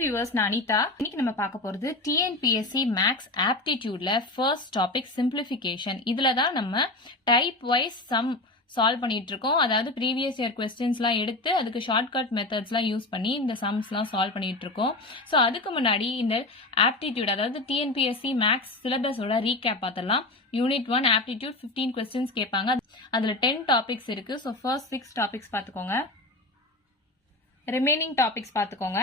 viewers, நான் அனிதா. இன்னைக்கு நம்ம பார்க்க போறது TNPSC Max Aptitudeல first topic simplification. இதுல தான் நம்ம type wise sum சால்வ் பண்ணிட்டு இருக்கோம். அதாவது ப்ரீவியஸ் இயர் கொஸ்டின்ஸ்லாம் எடுத்து அதுக்கு ஷார்ட்கட் மெத்தட்ஸ்லாம் யூஸ் பண்ணி இந்த சம்ஸ்லாம் சால்வ் பண்ணிட்டு இருக்கோம். ஸோ அதுக்கு முன்னாடி இந்த ஆப்டிடியூட் அதாவது TNPSC மேக்ஸ் சிலபஸோட ரீகேப் பார்த்துடலாம். யூனிட் 1 ஆப்டிடியூட் 15 கொஸ்டின்ஸ் கேட்பாங்க. அதுல 10 டாபிக்ஸ் இருக்கு. ஸோ ஃபர்ஸ்ட் 6 டாபிக்ஸ் பார்த்துக்கோங்க. ரிமைனிங் டாபிக்ஸ் பார்த்துக்கோங்க.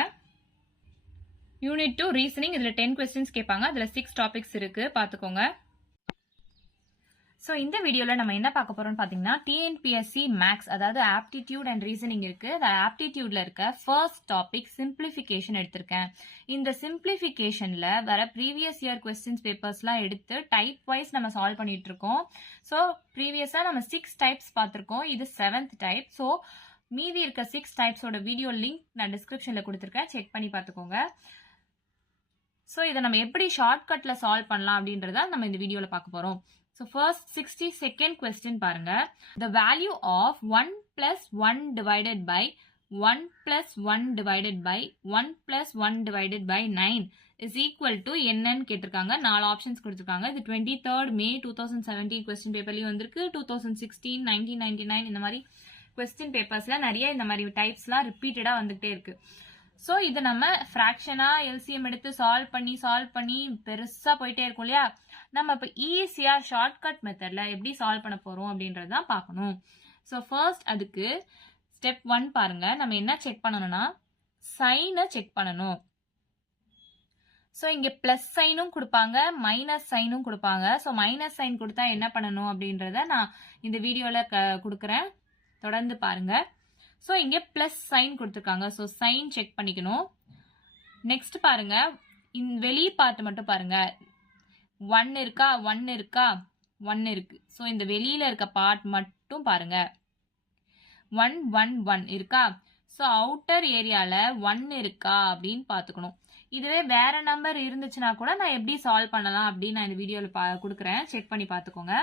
யூனிட் 2 ரீசனிங், இதுல 10 கொஸ்டின்ஸ் கேட்பாங்க. அதுல 6 டாபிக்ஸ் இருக்கு, பார்த்துக்கோங்க. ஸோ இந்த வீடியோவில் நம்ம என்ன பார்க்க போறோம்னு பார்த்தீங்கன்னா TNPSC மேக்ஸ் அதாவது ஆப்டிடியூட் அண்ட் ரீசனிங் இருக்கு. ஆப்டிடியூட்ல இருக்க ஃபர்ஸ்ட் டாபிக் சிம்பிளிஃபிகேஷன் எடுத்திருக்கேன். இந்த சிம்பிளிஃபிகேஷன்ல வர ப்ரீவியஸ் இயர் கொஸ்டின்ஸ் பேப்பர்ஸ்லாம் எடுத்து டைப் வைஸ் நம்ம சால்வ் பண்ணிட்டு இருக்கோம். ஸோ ப்ரீவியஸா நம்ம 6 டைப்ஸ் பார்த்துருக்கோம். இது 7th டைப். ஸோ மீதி இருக்க 6 டைப்ஸோட வீடியோ லிங்க் நான் டிஸ்கிரிப்ஷன்ல கொடுத்துருக்கேன், செக் பண்ணி பார்த்துக்கோங்க. ஸோ இதை நம்ம எப்படி ஷார்ட்கட்ல சால்வ் பண்ணலாம் அப்படின்றத நம்ம இந்த வீடியோல பார்க்க போறோம். So first 62nd question பாருங்க. The value of 1 plus 1 divided by 1 plus 1 divided by 1 plus 1 divided by 9 is equal to என்னன்னு கேட்டிருக்காங்க. 4 ஆப்ஷன்ஸ் கொடுத்திருக்காங்க. இது 23rd May 2017 கொஸ்டின் பேப்பர்லயும் வந்திருக்கு. 2016, 1999 இந்த மாதிரி கொஸ்டின் பேப்பர்ஸ்ல நிறைய இந்த மாதிரி டைப்ஸ்லாம் ரிப்பீட்டடா வந்துகிட்டே இருக்கு. ஸோ இதை நம்ம ஃப்ராக்ஷனா எல்சிஎம் எடுத்து சால்வ் பண்ணி பெருசா போயிட்டே இருக்கும் இல்லையா? நம்ம இப்போ ஈஸியா ஷார்ட்கட் மெத்தட்ல எப்படி சால்வ் பண்ண போறோம் அப்படின்றதான் பார்க்கணும். ஸோ ஃபர்ஸ்ட் அதுக்கு ஸ்டெப் 1 பாருங்க. நம்ம என்ன செக் பண்ணணும்னா சைனை செக் பண்ணணும். ஸோ இங்க பிளஸ் சைனும் கொடுப்பாங்க, மைனஸ் சைனும் கொடுப்பாங்க. ஸோ மைனஸ் சைன் கொடுத்தா என்ன பண்ணணும் அப்படின்றத நான் இந்த வீடியோல கொடுக்குறேன், தொடர்ந்து பாருங்க. ஸோ இங்க பிளஸ் சைன் கொடுத்துருக்காங்க. ஸோ சைன் செக் பண்ணிக்கணும். நெக்ஸ்ட் பாருங்க, வெளி பார்ட் மட்டும் பாருங்க. 1 இருக்கா, 1 இருக்கா, 1 இருக்கு. ஸோ இந்த வெளியில இருக்க பார்ட் மட்டும் பாருங்க. 1 1 1 இருக்கா. ஸோ அவுட்டர் ஏரியால 1 இருக்கா அப்படின்னு பாத்துக்கணும். இதுவே வேற நம்பர் இருந்துச்சுன்னா கூட நான் எப்படி சால்வ் பண்ணலாம் அப்படின்னு நான் இந்த வீடியோல கொடுக்குறேன், செக் பண்ணி பாத்துக்கோங்க.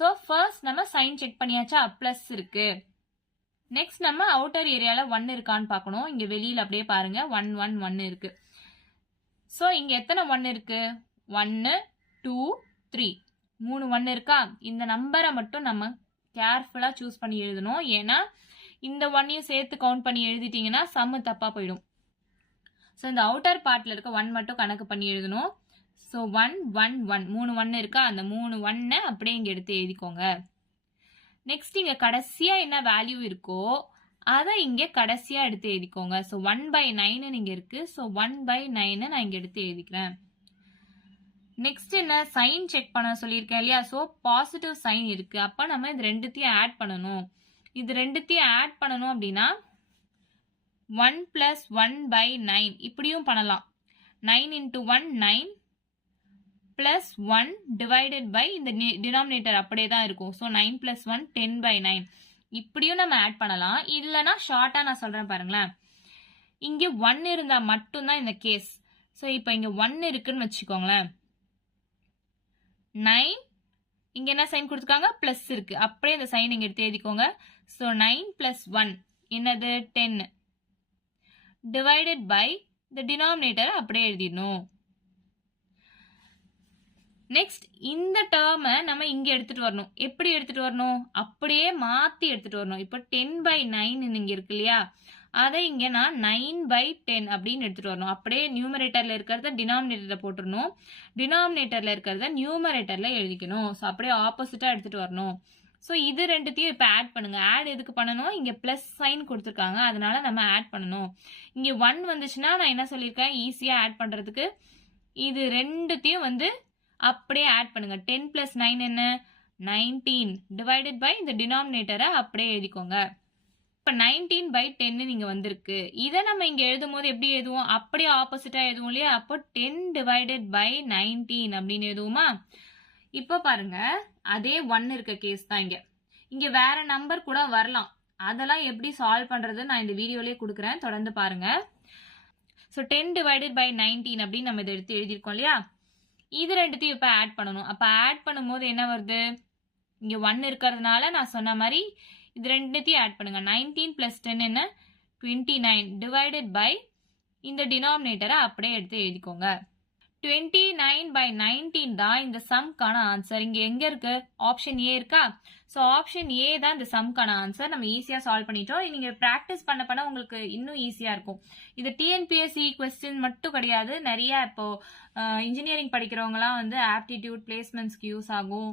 ஸோ ஃபர்ஸ்ட் நம்ம சைன் செக் பண்ணியாச்சா, பிளஸ் இருக்கு. நெக்ஸ்ட் நம்ம அவுட்டர் ஏரியால 1 இருக்கான்னு பார்க்கணும். இங்க வெளியில அப்படியே பாருங்க 1 1 1 இருக்கு. சோ இங்க எத்தனை 1 இருக்கு? 1 2 3 3 1 இருக்கா. இந்த நம்பரை மட்டும் நம்ம கேர்ஃபுல்லா சூஸ் பண்ணி எழுதணும். ஏன்னா இந்த 1ஐயும் சேர்த்து கவுண்ட் பண்ணி எழுதிட்டீங்கன்னா சம்மு தப்பா போயிடும். ஸோ இந்த அவுட்டர் பார்ட்ல இருக்க 1 மட்டும் கணக்கு பண்ணி எழுதணும். ஸோ 1 1 1 3 1 இருக்கா. அந்த 3 1 அப்படியே இங்க எடுத்து எழுதிக்கோங்க. நெக்ஸ்ட் இங்க கடைசியா என்ன வேல்யூ இருக்கோ அதை இங்க கடைசியா எடுத்து எழுதிக்கோங்க. ஸோ 1/9 இங்க இருக்கு. ஸோ 1/9 நான் இங்க எடுத்து எழுதிக்கிறேன். நெக்ஸ்ட் என்ன சைன் செக் பண்ண சொல்லியிருக்கேன் இல்லையா. ஸோ பாசிட்டிவ் சைன் இருக்கு. அப்ப நம்ம இது ரெண்டுத்தையும் ஆட் பண்ணணும். இது ரெண்டுத்தையும் ஆட் பண்ணணும் அப்படின்னா 1 plus 1/9 இப்படியும் பண்ணலாம். 9 into 1 9 plus 1 divided by இந்த denominator அப்படியே தான் இருக்கும். ஸோ 9 plus 1 10/9 இப்படியும் நம்ம ஆட் பண்ணலாம். இல்லைன்னா ஷார்ட்டா நான் சொல்றேன் பாருங்களேன். இங்க 1 இருந்தா மட்டும்தான் இந்த கேஸ். ஸோ இப்போ இங்க 1 இருக்குன்னு வச்சுக்கோங்களேன். 9 இங்க என்ன சைன் கொடுத்துருக்காங்க, பிளஸ் இருக்கு. அப்படியே இந்த சைன் இங்க எடுத்து எழுதிக்கோங்க. ஸோ 9 plus 1 என்னது 10 divided by இந்த denominator அப்படியே எழுதிடணும். நெக்ஸ்ட் இந்த டேர்மை நம்ம இங்க எடுத்துட்டு வரணும். எப்படி எடுத்துட்டு வரணும், அப்படியே மாத்தி எடுத்துட்டு வரணும். இப்போ 10/9 இங்க இருக்கு இல்லையா, அதை இங்க நான் 9/10 அப்படின்னு எடுத்துட்டு வரணும். அப்படியே நியூமரேட்டர்ல இருக்கிறத டினாமினேட்டர்ல போட்டுடணும், டினாமினேட்டர்ல இருக்கிறத நியூமரேட்டர்ல எழுதிக்கணும். ஸோ அப்படியே ஆப்போசிட்டா எடுத்துட்டு வரணும். ஸோ இது ரெண்டுத்தையும் இப்போ ஆட் பண்ணுங்க. ஆட் எதுக்கு பண்ணணும், இங்க பிளஸ் சைன் கொடுத்துருக்காங்க, அதனால நம்ம ஆட் பண்ணணும். இங்க 1 வந்துச்சுன்னா நான் என்ன சொல்லியிருக்கேன், ஈஸியா ஆட் பண்றதுக்கு இது ரெண்டுத்தையும் அப்படியே ஆட் பண்ணுங்க. 10 plus 9 என்ன 19 divided by இந்த டினாமினேட்டரை அப்படியே எழுதிக்கோங்க. இப்ப 19/10 நீங்க வந்திருக்கு. இதை நம்ம இங்க எழுதும் போது எப்படி எழுதுவோம், அப்படியே ஆப்போசிட்டா எழுதுவோம் இல்லையா. அப்போ 10 divided by 19 அப்படின்னு எழுதுவோமா. இப்ப பாருங்க அதே 1 இருக்க கேஸ் தான் இங்க. இங்க வேற நம்பர் கூட வரலாம். அதெல்லாம் எப்படி சால்வ் பண்றது நான் இந்த வீடியோலயே கொடுக்குறேன், தொடர்ந்து பாருங்க. ஸோ 10 divided by 19 அப்படின்னு நம்ம இதை எடுத்து எழுதியிருக்கோம் இல்லையா. இது ரெண்டுத்தையும் இப்ப ஆட் பண்ணணும். அப்ப ஆட் பண்ணும்போது என்ன வருது, இங்க 1 இருக்கிறதுனால நான் சொன்ன மாதிரி இது ரெண்டுத்தையும் ஆட் பண்ணுங்க. 19 plus 10 என்ன 29 divided by இந்த டினாமினேட்டரை அப்படியே எடுத்து எழுதிக்கோங்க. 29/19 தான் இந்த சம்க்கான ஆன்சர். இங்க எங்க இருக்கு? ஆப்ஷன் ஏ இருக்கா? ஸோ ஆப்ஷன் ஏ தான் இந்த சம்க்கான ஆன்சர். நம்ம ஈஸியா சால்வ் பண்ணிட்டோம். நீங்க பிராக்டிஸ் பண்ண உங்களுக்கு இன்னும் ஈஸியா இருக்கும். இது டிஎன்பிஎஸ்சி கொஸ்டின் மட்டும் கிடையாது. நிறைய இப்போ இன்ஜினியரிங் படிக்கிறவங்கலாம் வந்து ஆப்டிடியூட் பிளேஸ்மெண்ட்ஸ்க்கு யூஸ் ஆகும்.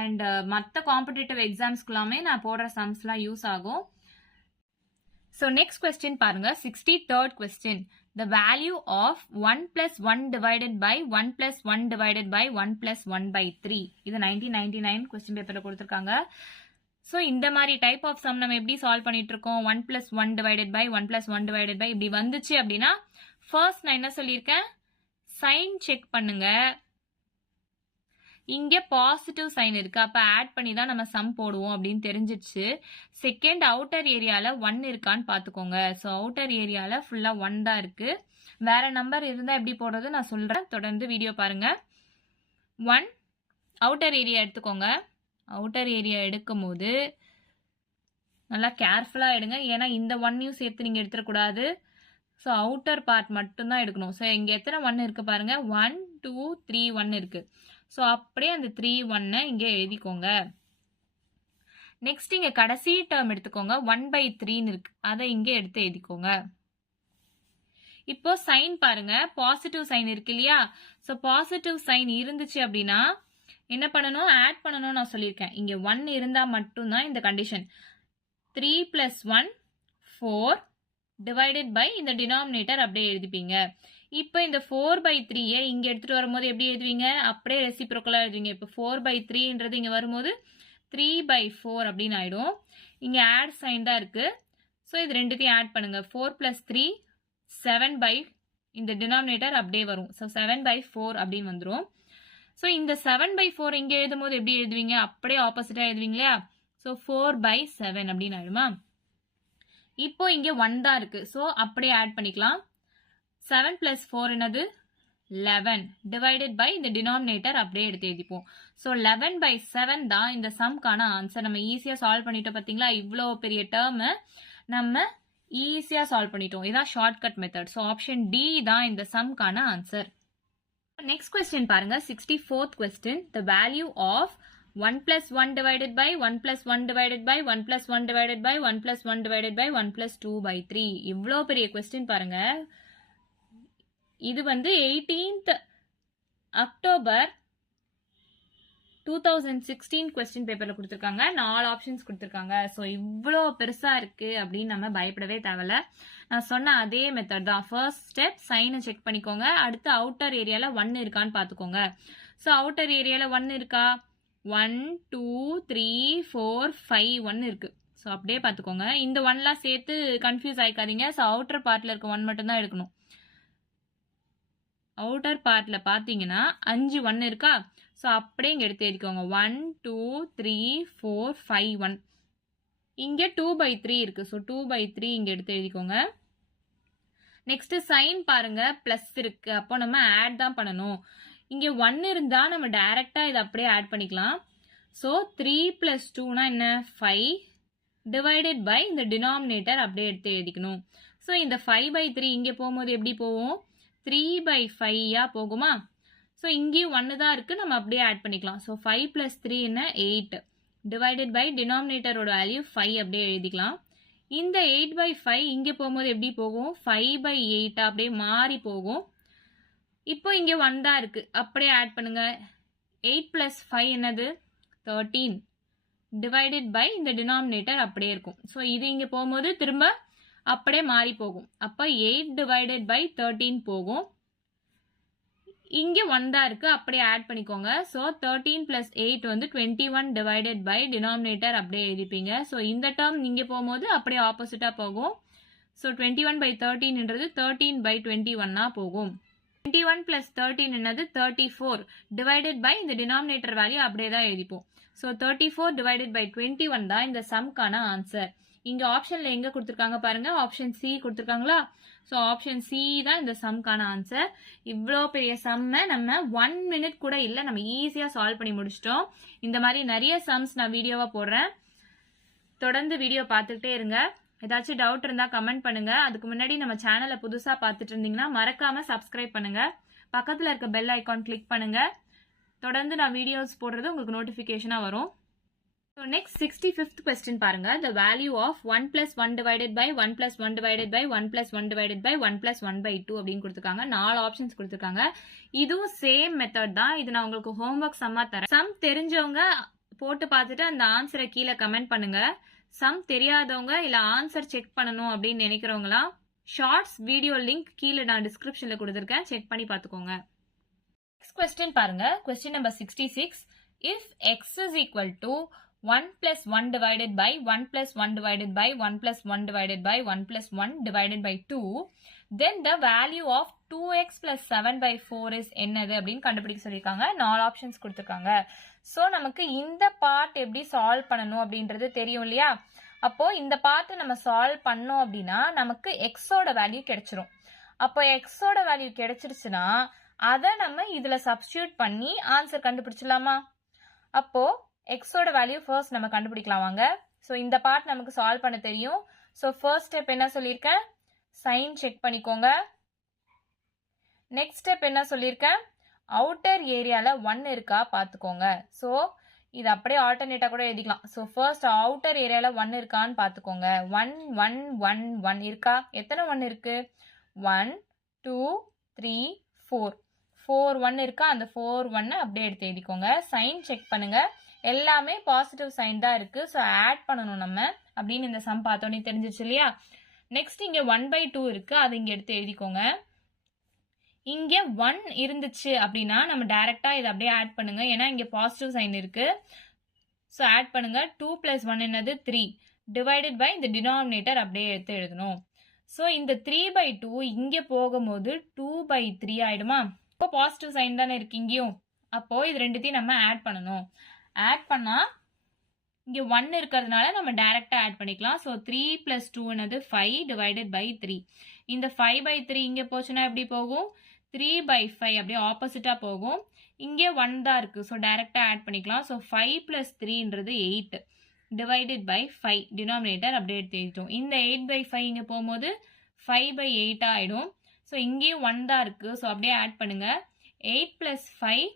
அண்ட் மற்ற காம்படிட்டிவ் எக்ஸாம்ஸ்க்கு எல்லாமே நான் போடுற சம்ஸ்லாம் யூஸ் ஆகும். ஸோ நெக்ஸ்ட் கொஸ்டின் பாருங்க. 63rd question. The value of 1 plus 1 divided by 1 plus 1 divided by 1 plus 1 by 3. இது 1999 கொஸ்டின் பேப்பர்ல கொடுத்திருக்காங்க. ஸோ இந்த மாதிரி டைப் ஆஃப் சம் நம்ம எப்படி சால்வ் பண்ணிட்டு இருக்கோம்? 1 plus 1 divided by 1 plus 1 divided by இப்படி வந்துச்சு அப்படின்னா ஃபர்ஸ்ட் நான் என்ன சொல்லியிருக்கேன்? சைன் செக் பண்ணுங்க. இங்க பாசிட்டிவ் சைன் இருக்கு, அப்ப ஆட் பண்ணி தான் நம்ம சம் போடுவோம் அப்படின்னு தெரிஞ்சிச்சு. செகண்ட், அவுட்டர் ஏரியால 1 இருக்கான்னு பாத்துக்கோங்க. ஸோ அவுட்டர் ஏரியால ஃபுல்லா 1 தான் இருக்கு. வேற நம்பர் இருந்தா எப்படி போடுறது நான் சொல்றேன், தொடர்ந்து வீடியோ பாருங்க. 1 அவுட்டர் ஏரியா எடுத்துக்கோங்க. அவுட்டர் ஏரியா எடுக்கும் போது நல்லா கேர்ஃபுல்லா எடுங்க, ஏன்னா இந்த 1ஐயும் சேர்த்து நீங்க எடுத்துடக்கூடாது. ஸோ அவுட்டர் பார்ட் மட்டும்தான் எடுக்கணும். ஸோ இங்க எத்தனை 1 இருக்கு பாருங்க, 1 2 3 1 இருக்கு. ஸோ அப்படியே அந்த 3 1 இங்கே எழுதிக்கோங்க. நெக்ஸ்ட் இங்க கடைசி டேர்ம் எடுத்துக்கோங்க, 1/3 இருக்கு, அதை இங்கே எடுத்து எழுதிக்கோங்க. இப்போ சைன் பாருங்க, பாசிட்டிவ் சைன் இருக்கு இல்லையா? ஸோ பாசிட்டிவ் சைன் இருந்துச்சு அப்படின்னா என்ன பண்ணணும்? ஆட் பண்ணணும் நான் சொல்லியிருக்கேன். இங்க 1 இருந்தா மட்டும்தான் இந்த கண்டிஷன். 3 + 1 4 டிவைடட் பை இந்த டினாமினேட்டர் அப்படியே எழுதிப்பீங்க. இப்போ இந்த 4/3 இங்க எடுத்துட்டு வரும்போது எப்படி எழுதுவீங்க? அப்படியே ரெசிப்ரோக்கலா எழுதுவீங்க. இப்போ 4/3ன்றது இங்க வரும்போது 3/4 அப்படின்னு ஆயிடும். இங்க ஆட் சைன் தான் இருக்கு. ஸோ இது ரெண்டுத்தையும் ஆட் பண்ணுங்க. 4 + 3 7 இந்த டினாமினேட்டர் அப்படியே வரும். ஸோ 7/4 அப்படின்னு வந்துடும். ஸோ இந்த 7/4 இங்க எழுதும் போது எப்படி எழுதுவீங்க? அப்படியே ஆப்போசிட்டா எழுதுவீங்க இல்லையா? ஸோ 4/7 அப்படின்னு ஆயிடுமா? இப்போ இங்க 1 தான் இருக்கு. ஸோ அப்படியே ஆட் பண்ணிக்கலாம். 7 + 4 என்னது? 11 டிவைடட் பை இந்த டினாமினேட்டர் அப்படியே எடுத்து எழுதிப்போம். ஸோ 11/7 தான் இந்த சம்க்கான ஆன்சர். நம்ம ஈஸியா சால்வ் பண்ணிட்டோம் பாத்தீங்களா? இவ்வளோ பெரிய டேர்ம் நம்ம ஈஸியா சால்வ் பண்ணிட்டோம். இதான் shortcut method. So option D தான் இந்த சம்க்கான ஆன்சர். நெக்ஸ்ட் கொஸ்டின் பாருங்க. 64th கொஸ்டின். The value of 1 + 1 divided by 1 + 1 divided by 1 + 1 divided by 1 + 1 divided by 1 + 2/3. இவ்வளோ பெரிய கொஸ்டின் பாருங்க. இது வந்து 18th அக்டோபர் 2016 கொஸ்டின் பேப்பர்ல கொடுத்துருக்காங்க. 4 ஆப்ஷன்ஸ் கொடுத்துருக்காங்க. ஸோ இவ்வளோ பெருசா இருக்கு அப்படின்னு நம்ம பயப்படவே தேவையில்ல. நான் சொன்ன அதே மெத்தட் தான். ஃபர்ஸ்ட் ஸ்டெப் சைனை செக் பண்ணிக்கோங்க. அடுத்து அவுட்டர் ஏரியால 1 இருக்கான்னு பாத்துக்கோங்க. ஸோ அவுட்டர் ஏரியால 1 இருக்கா? 1 2 3 4 5 1 இருக்கு. ஸோ அப்படியே பாத்துக்கோங்க. இந்த 1லாம் சேர்த்து கன்ஃபியூஸ் ஆயிக்காதீங்க. ஸோ அவுட்டர் பார்ட்ல இருக்க 1 மட்டும் தான் எடுக்கணும். அவுட்டர் பார்ட்ல பாத்தீங்கன்னா 5 1 இருக்கா? ஸோ அப்படியே இங்க எடுத்து எழுதிக்கோங்க. 1 2 3 4 5 1. இங்க 2/3 இருக்கு. ஸோ 2/3 இங்க எடுத்து எழுதிக்கோங்க. நெக்ஸ்ட் சைன் பாருங்க, பிளஸ் இருக்கு, அப்போ நம்ம ஆட் தான் பண்ணணும். இங்க 1 இருந்தா நம்ம டைரக்டா இதை அப்படியே ஆட் பண்ணிக்கலாம். ஸோ 3 + 2னா என்ன? 5 டிவைடட் பை இந்த டினாமினேட்டர் அப்படியே எடுத்து எழுதிக்கணும். ஸோ இந்த 5/3 இங்க போகும்போது எப்படி போகும்? 3/5 போகுமா? ஸோ இங்கேயும் 1 தான் இருக்கு, நம்ம அப்படியே ஆட் பண்ணிக்கலாம். ஸோ 5 + 3 என்ன? 8 டிவைடட் பை டினாமினேட்டரோட வேல்யூ 5 அப்படியே எழுதிக்கலாம். இந்த 8/5 இங்க போகும்போது எப்படி போகும்? 5/8 அப்படியே மாறி போகும். இப்போ இங்க 1 தான் இருக்கு, அப்படியே ஆட் பண்ணுங்க. 8 + 5 என்னது? 13 டிவைடட் பை இந்த டினாமினேட்டர் அப்படியே இருக்கும். ஸோ இது இங்க போகும்போது திரும்ப அப்படியே மாறி போகும். அப்ப 8 டிவைடட் பை 13 போகும். இங்க 1 தான் இருக்கு, அப்படியே ஆட் பண்ணிக்கோங்க. ஸோ 13 + 8 வந்து 21 டிவைடட் பை டினாமினேட்டர் அப்படியே எழுதிப்பீங்க. ஸோ இந்த டேர்ம் இங்க போகும்போது அப்படியே ஆப்போசிட்டா போகும். ஸோ 21/13ன்றது 13/21 போகும். 21 + 13 என்னது? 34 டிவைடட் பை இந்த டினாமினேட்டர் வேல்யூ அப்படியே தான் எழுதிப்போம். ஸோ 34 டிவைடட் பை 21 தான் இந்த சம்க்கான ஆன்சர். இங்க ஆப்ஷன்ல எங்க கொடுத்துருக்காங்க பாருங்க, ஆப்ஷன் சி கொடுத்துருக்காங்களா? ஸோ ஆப்ஷன் சி தான் இந்த சம்க்கான ஆன்சர். இவ்வளோ பெரிய சம்மை நம்ம 1 minute கூட இல்லை, நம்ம ஈஸியா சால்வ் பண்ணி முடிச்சிட்டோம். இந்த மாதிரி நிறைய சம்ஸ் நான் வீடியோவா போடுறேன், தொடர்ந்து வீடியோ பார்த்துக்கிட்டே இருங்க. ஏதாச்சும் டவுட் இருந்தா கமெண்ட் பண்ணுங்க. அதுக்கு முன்னாடி நம்ம சேனலை புதுசா பார்த்துட்டு இருந்தீங்கன்னா மறக்காம சப்ஸ்கிரைப் பண்ணுங்க. பக்கத்துல இருக்க பெல் ஐகான் கிளிக் பண்ணுங்க. தொடர்ந்து நான் வீடியோஸ் போடுறது உங்களுக்கு நோட்டிபிகேஷனா வரும். So next 65th question பாருங்க. The value of 1 plus 1 divided by 1 plus 1 divided by 1 plus 1 divided by 1 plus 1 by 2 அப்படின்னு கொடுத்துருக்காங்க. 4 ஆப்ஷன்ஸ் கொடுத்துருக்காங்க. இதுவும் சேம் மெத்தட் தான். இது நான் உங்களுக்கு ஹோம்ஒர்க் சம்மா தரேன். சம் தெரிஞ்சவங்க போட்டு பார்த்துட்டு அந்த ஆன்சரை கீழே கமெண்ட் பண்ணுங்க. சம் தெரியாதவங்க இல்ல ஆன்சர் செக் பண்ணணும் அப்படின்னு நினைக்கிறவங்களா ஷார்ட்ஸ் வீடியோ லிங்க் கீழே நான் டிஸ்கிரிப்ஷன்ல கொடுத்துருக்கேன். செக் பண்ணி பார்த்துக்கோங்க. நெக்ஸ்ட் கொஸ்டின் பாருங்க. Question number 66. If x is equal to 1 plus 1 divided by 1 plus 1 divided by 1 plus 1 divided by 1 plus 1 divided by 2, then the value of 2x plus 7 by 4 is என்னது அப்படின்னு கண்டுபிடிக்க சொல்லியிருக்காங்க. 4 ஆப்ஷன்ஸ் கொடுத்துருக்காங்க. So நமக்கு இந்த part எப்படி solve பண்ணணும் அப்படின்றது தெரியும் இல்லையா? அப்போ இந்த பார்ட்டை நம்ம சால்வ் பண்ணோம் அப்படின்னா நமக்கு எக்ஸோட வேல்யூ கிடைச்சிரும். அப்போ எக்ஸோட வேல்யூ கிடைச்சிருச்சுன்னா அதை நம்ம இதுல சப்ஸ்டியூட் பண்ணி ஆன்சர் கண்டுபிடிச்சிடலாமா? அப்போ எக்ஸோட வேல்யூ ஃபர்ஸ்ட் நம்ம கண்டுபிடிக்கலாம் வாங்க. ஸோ இந்த பார்ட் நமக்கு சால்வ் பண்ண தெரியும். ஸோ ஃபர்ஸ்ட் ஸ்டெப் என்ன சொல்லியிருக்கேன்? சைன் செக் பண்ணிக்கோங்க. நெக்ஸ்ட் ஸ்டெப் என்ன சொல்லியிருக்கேன்? அவுட்டர் ஏரியால 1 இருக்கா பார்த்துக்கோங்க. ஸோ இது அப்படியே ஆல்டர்னேட்டா கூட எழுதிக்கலாம். ஸோ ஃபர்ஸ்ட் அவுட்டர் ஏரியால 1 இருக்கான்னு பார்த்துக்கோங்க. 1 1 1 1 இருக்கா? எத்தனை 1 இருக்கு? 1 2 3 4 4 1 இருக்கா? அந்த 4 1 அப்படியே எடுத்து எழுதிக்கோங்க. சைன் செக் பண்ணுங்க. எல்லாமே பாசிட்டிவ் சைன் தான் இருக்கு. ஸோ ஆட் பண்ணணும் நம்ம அப்படின்னு இந்த சம் பார்த்தோன்னே தெரிஞ்சிச்சு இல்லையா? நெக்ஸ்ட் இங்க 1/2 இருக்கு. அதை இங்க எடுத்து எழுதிக்கோங்க. இங்க 1 இருந்துச்சு அப்படின்னா நம்ம டைரக்டா இதை அப்படியே ஆட் பண்ணுங்க. ஏன்னா இங்க பாசிட்டிவ் சைன் இருக்கு. ஸோ ஆட் பண்ணுங்க. 2 + 1 என்னது? 3 டிவைடட் பை இந்த டினாமினேட்டர் அப்படியே எடுத்து எழுதணும். ஸோ இந்த 3/2 இங்க போகும்போது 2/3 ஆயிடுமா? இப்போ பாசிட்டிவ் சைன் தானே இருக்கு இங்கேயும். அப்போ இது ரெண்டுத்தையும் நம்ம ஆட் பண்ணணும். ஆட் பண்ணா இங்க 1 இருக்கிறதுனால நம்ம டைரக்டா ஆட் பண்ணிக்கலாம். ஸோ 3 + 2 என்னது? 5 டிவைடட் பை 3. இந்த 5/3 இங்க போச்சுன்னா எப்படி போகும்? 3/5 அப்படியே ஆப்போசிட்டா போகும். இங்கே 1 தான் இருக்கு. ஸோ டைரக்டா ஆட் பண்ணிக்கலாம். ஸோ 5 + 3ன்றது 8 டிவைடட் பை 5 டினாமினேட்டர் அப்படியே எடுத்து எழுதிட்டோம். இந்த 8/5 இங்க போகும்போது 5/8 ஆயிடும். ஸோ இங்கேயும் 1 தான் இருக்கு. ஸோ அப்படியே ஆட் பண்ணுங்க. 8 + 5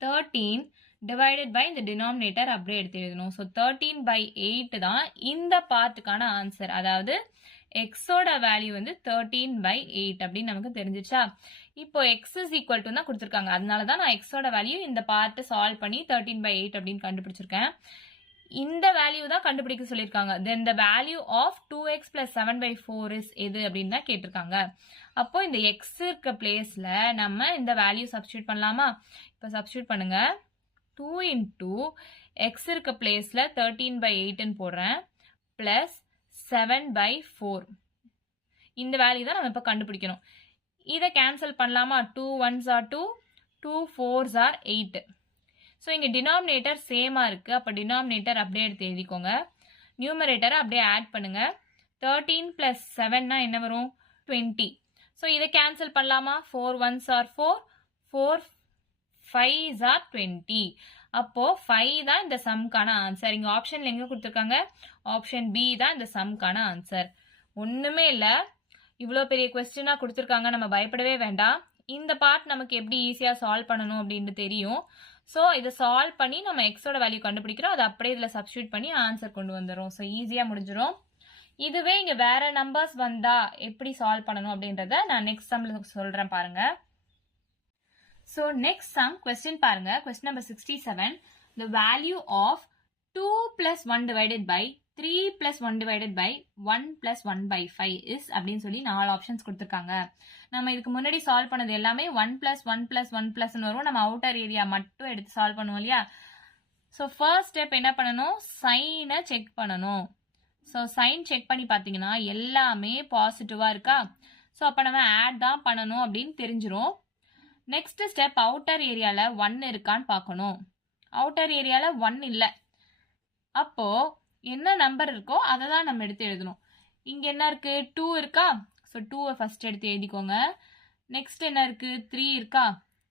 13 டிவைடட் பை இந்த டினாமினேட்டர் அப்படியே எடுத்து எழுதணும். ஸோ 13/8 தான் இந்த பார்ட்டுக்கான ஆன்சர். அதாவது எக்ஸோட வேல்யூ வந்து 13/8 அப்படின்னு நமக்கு தெரிஞ்சிச்சா? இப்போ எக்ஸ் இஸ் ஈக்குவல் டு தான் கொடுத்துருக்காங்க. அதனால தான் நான் எக்ஸோட வேல்யூ இந்த பார்ட் சால்வ் பண்ணி 13/8 அப்படின்னு கண்டுபிடிச்சிருக்கேன். இந்த வேல்யூ தான் கண்டுபிடிக்க சொல்லியிருக்காங்க. Then the value of 2x + 7/4 is எது அப்படின்னு தான் கேட்டிருக்காங்க. அப்போ இந்த எக்ஸ் இருக்க பிளேஸ்ல நம்ம இந்த வேல்யூ சப்ஸ்டியூட் பண்ணலாமா? இப்போ சப்ஸ்டியூட் பண்ணுங்க. 2 × x இருக்க பிளேஸ்ல 13/8ன்னு போடுறேன். பிளஸ் 7/4 இந்த வேல்யூ தான் நம்ம இப்போ கண்டுபிடிக்கணும். இதை கேன்சல் பண்ணலாமா? 2 1s are 2, 2 4s are 8. So இங்கே டினாமினேட்டர் சேமா இருக்கு. அப்போ டினாமினேட்டர் அப்படியே எடுத்து எழுதிக்கோங்க. நியூமரேட்டரை அப்படியே ஆட் பண்ணுங்க. 13 + 7னா என்ன வரும்? 20. ஸோ இதை கேன்சல் பண்ணலாமா? 4 1s are 4, 4 5s are 20. அப்போ 5 தான் இந்த சம்க்கான ஆன்சர். இங்க ஆப்ஷன்ல எங்க கொடுத்துருக்காங்க? ஆப்ஷன் பி தான் இந்த சம்க்கான ஆன்சர். ஒண்ணுமே இல்ல, இவ்வளோ பெரிய கொஸ்டினா கொடுத்துருக்காங்க, நம்ம பயப்படவே வேண்டாம். இந்த பார்ட் நமக்கு எப்படி ஈஸியா சால்வ் பண்ணணும் அப்படின்னு தெரியும். ஸோ இதை சால்வ் பண்ணி நம்ம எக்ஸோட வேல்யூ கண்டுபிடிக்கிறோம். அதை அப்படியே இதில் சப்ஸ்டியூட் பண்ணி ஆன்சர் கொண்டு வந்துடும். ஸோ ஈஸியாக முடிஞ்சிடும். இதுவே இங்கே வேற நம்பர்ஸ் வந்தா எப்படி சால்வ் பண்ணணும் அப்படின்றத நான் நெக்ஸ்ட் சம்ல சொல்றேன் பாருங்க. ஸோ நெக்ஸ்ட் சம் கொஸ்டின் பாருங்க. Question number 67. The value of 2 + 1 divided by 3 + 1 divided by 1 + 1/5 is அப்படின்னு சொல்லி 4 ஆப்ஷன்ஸ் கொடுத்துருக்காங்க. நம்ம இதுக்கு முன்னாடி சால்வ் பண்ணது எல்லாமே 1 + 1 + 1 + வரும். நம்ம அவுட்டர் ஏரியா மட்டும் எடுத்து சால்வ் பண்ணுவோம் இல்லையா? ஸோ ஃபர்ஸ்ட் ஸ்டெப் என்ன பண்ணணும்? சைனை செக் பண்ணணும். ஸோ சைன் செக் பண்ணி பார்த்தீங்கன்னா எல்லாமே பாசிட்டிவா இருக்கா? ஸோ அப்போ நம்ம ஆட் தான் பண்ணணும் அப்படின்னு தெரிஞ்சிரும். நெக்ஸ்ட் ஸ்டெப் அவுட்டர் ஏரியால 1 இருக்கான்னு பார்க்கணும். அவுட்டர் ஏரியால 1 இல்லை. அப்போ என்ன நம்பர் இருக்கோ அதை தான் நம்ம எடுத்து எழுதணும். இங்க என்ன இருக்கு? 2 இருக்கா? ஸோ 2வை ஃபர்ஸ்ட் எடுத்து எழுதிக்கோங்க. நெக்ஸ்ட் என்ன இருக்கு? 3 இருக்கா?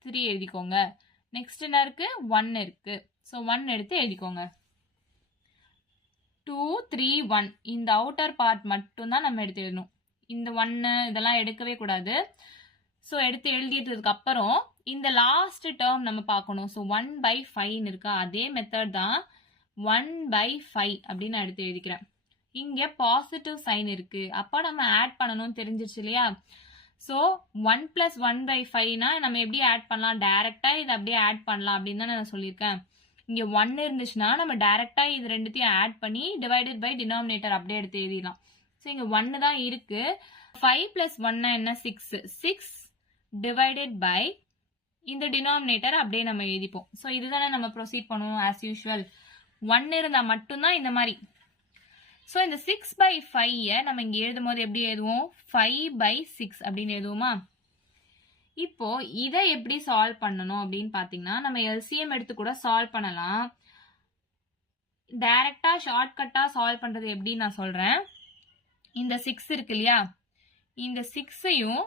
3 எழுதிக்கோங்க. நெக்ஸ்ட் என்ன இருக்கு? 1 இருக்கு. ஸோ 1 எடுத்து எழுதிக்கோங்க. 2 3 1 இந்த அவுட்டர் பார்ட் மட்டும் தான் நம்ம எடுத்து எழுதணும். இந்த 1 இதெல்லாம் எடுக்கவே கூடாது. ஸோ எடுத்து எழுதியதுக்கு அப்புறம் இந்த லாஸ்ட் டேர்ம் நம்ம பார்க்கணும். ஸோ 1/5 இருக்கா, அதே மெத்தட் தான் 1/5 அப்படின்னு நான் எடுத்து எழுதிக்கிறேன். இங்க பாசிட்டிவ் சைன் இருக்கு, அப்போ நம்ம ஆட் பண்ணணும்னு தெரிஞ்சிருச்சு இல்லையா. ஸோ 1 + 1/5னா நம்ம எப்படி ஆட் பண்ணலாம், டைரக்டா இதை அப்படியே ஆட் பண்ணலாம் அப்படின்னு தான் நான் சொல்லியிருக்கேன். இங்க 1 இருந்துச்சுன்னா நம்ம டைரக்டா இது ரெண்டுத்தையும் ஆட் பண்ணி டிவைடட் பை டினாமினேட்டர் அப்படியே எடுத்து எழுதிடலாம். ஸோ இங்க 1 தான் இருக்கு. 5 + 1 என்ன 6, 6 டிவைடட் பை இந்த டினாமினேட்டர் அப்படியே நம்ம எழுதிப்போம். ஸோ இதுதானே நம்ம ப்ரொசீட் பண்ணுவோம் ஆஸ் யூஷுவல். 1 இருந்தா மட்டும்தான் இந்த மாதிரி. ஸோ இந்த 6/5 நம்ம இங்க எழுதும் போது எப்படி எழுதுவோம், 5/6 அப்படின்னு எழுதுவோமா. இப்போ இதை எப்படி சால்வ் பண்ணணும் அப்படின்னு பாத்தீங்கன்னா நம்ம எல்சிஎம் எடுத்து கூட சால்வ் பண்ணலாம். டைரக்டா ஷார்ட்கட்டா சால்வ் பண்றது எப்படி நான் சொல்றேன். இந்த 6 இருக்கு இல்லையா, இந்த 6ஐயும்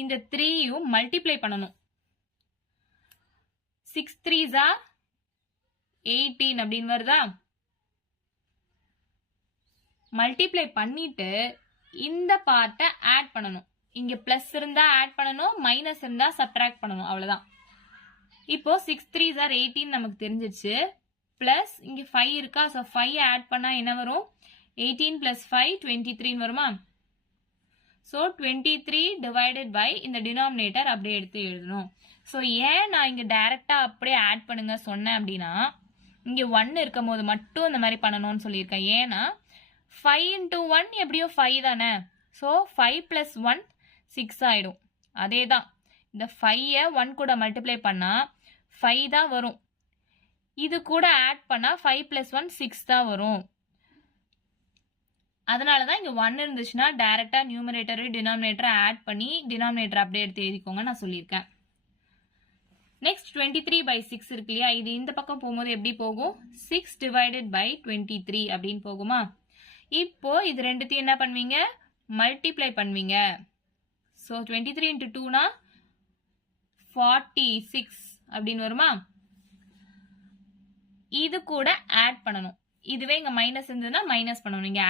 இந்த 3யும் மல்டிப்ளை பண்ணணும். 6 3s are 18 அப்படின்னு வருதா. மல்டிப்ளை பண்ணிட்டு இந்த பார்ட்டை ஆட் பண்ணணும். இங்க பிளஸ் இருந்தா ஆட் பண்ணணும், மைனஸ் இருந்தா சப்ட்ராக்ட் பண்ணணும், அவ்வளவுதான். இப்போ 6 3s are 18 நமக்கு தெரிஞ்சிருச்சு. பிளஸ் இங்க 5 இருக்கா, ஸோ 5 ஆட் பண்ணா என்ன வரும், 18 + 5 23 வருமா. ஸோ 23 டிவைடட் பை இந்த டினாமினேட்டர் அப்படியே எடுத்து எழுதணும். ஸோ ஏன் நான் இங்க டைரக்டா அப்படியே ஆட் பண்ணுங்க சொன்னேன் அப்படின்னா, இங்க 1 இருக்கும் போது மட்டும் இந்த மாதிரி பண்ணணும்னு சொல்லியிருக்கேன். ஏன்னா 5 × 1 எப்படியோ 5 தானே. ஸோ 5 + 1 6 ஆயிடும். அதே தான், இந்த 5ஐ 1 கூட மல்டிப்ளை பண்ணா 5 தான் வரும். இது கூட ஆட் பண்ணா 5 + 1 6 தான் வரும். அதனாலதான் இங்க 1 இருந்துச்சுன்னா டைரக்டா நியூமரேட்டர் டினாமினேட்டர் ஆட் பண்ணி டினாமினேட்டர் அப்படியே எடுத்து எழுதிக்கோங்க நான் சொல்லியிருக்கேன். நெக்ஸ்ட் 23/6 இருக்கு இல்லையா, இது இந்த பக்கம் போகும்போது எப்படி போகும், 6 டிவைடட் பை 23 அப்படின்னு போகுமா. இப்போ இது ரெண்டுத்தையும் என்ன பண்ணுவீங்க, மல்டிப்ளை பண்ணுவீங்க. ஸோ 23 × 2னா 46 அப்படின்னு வருமா. இது கூட ஆட் பண்ணணும். இதுவே இங்க மைனஸ் இருந்ததுன்னா மைனஸ் பண்ணணும். இங்க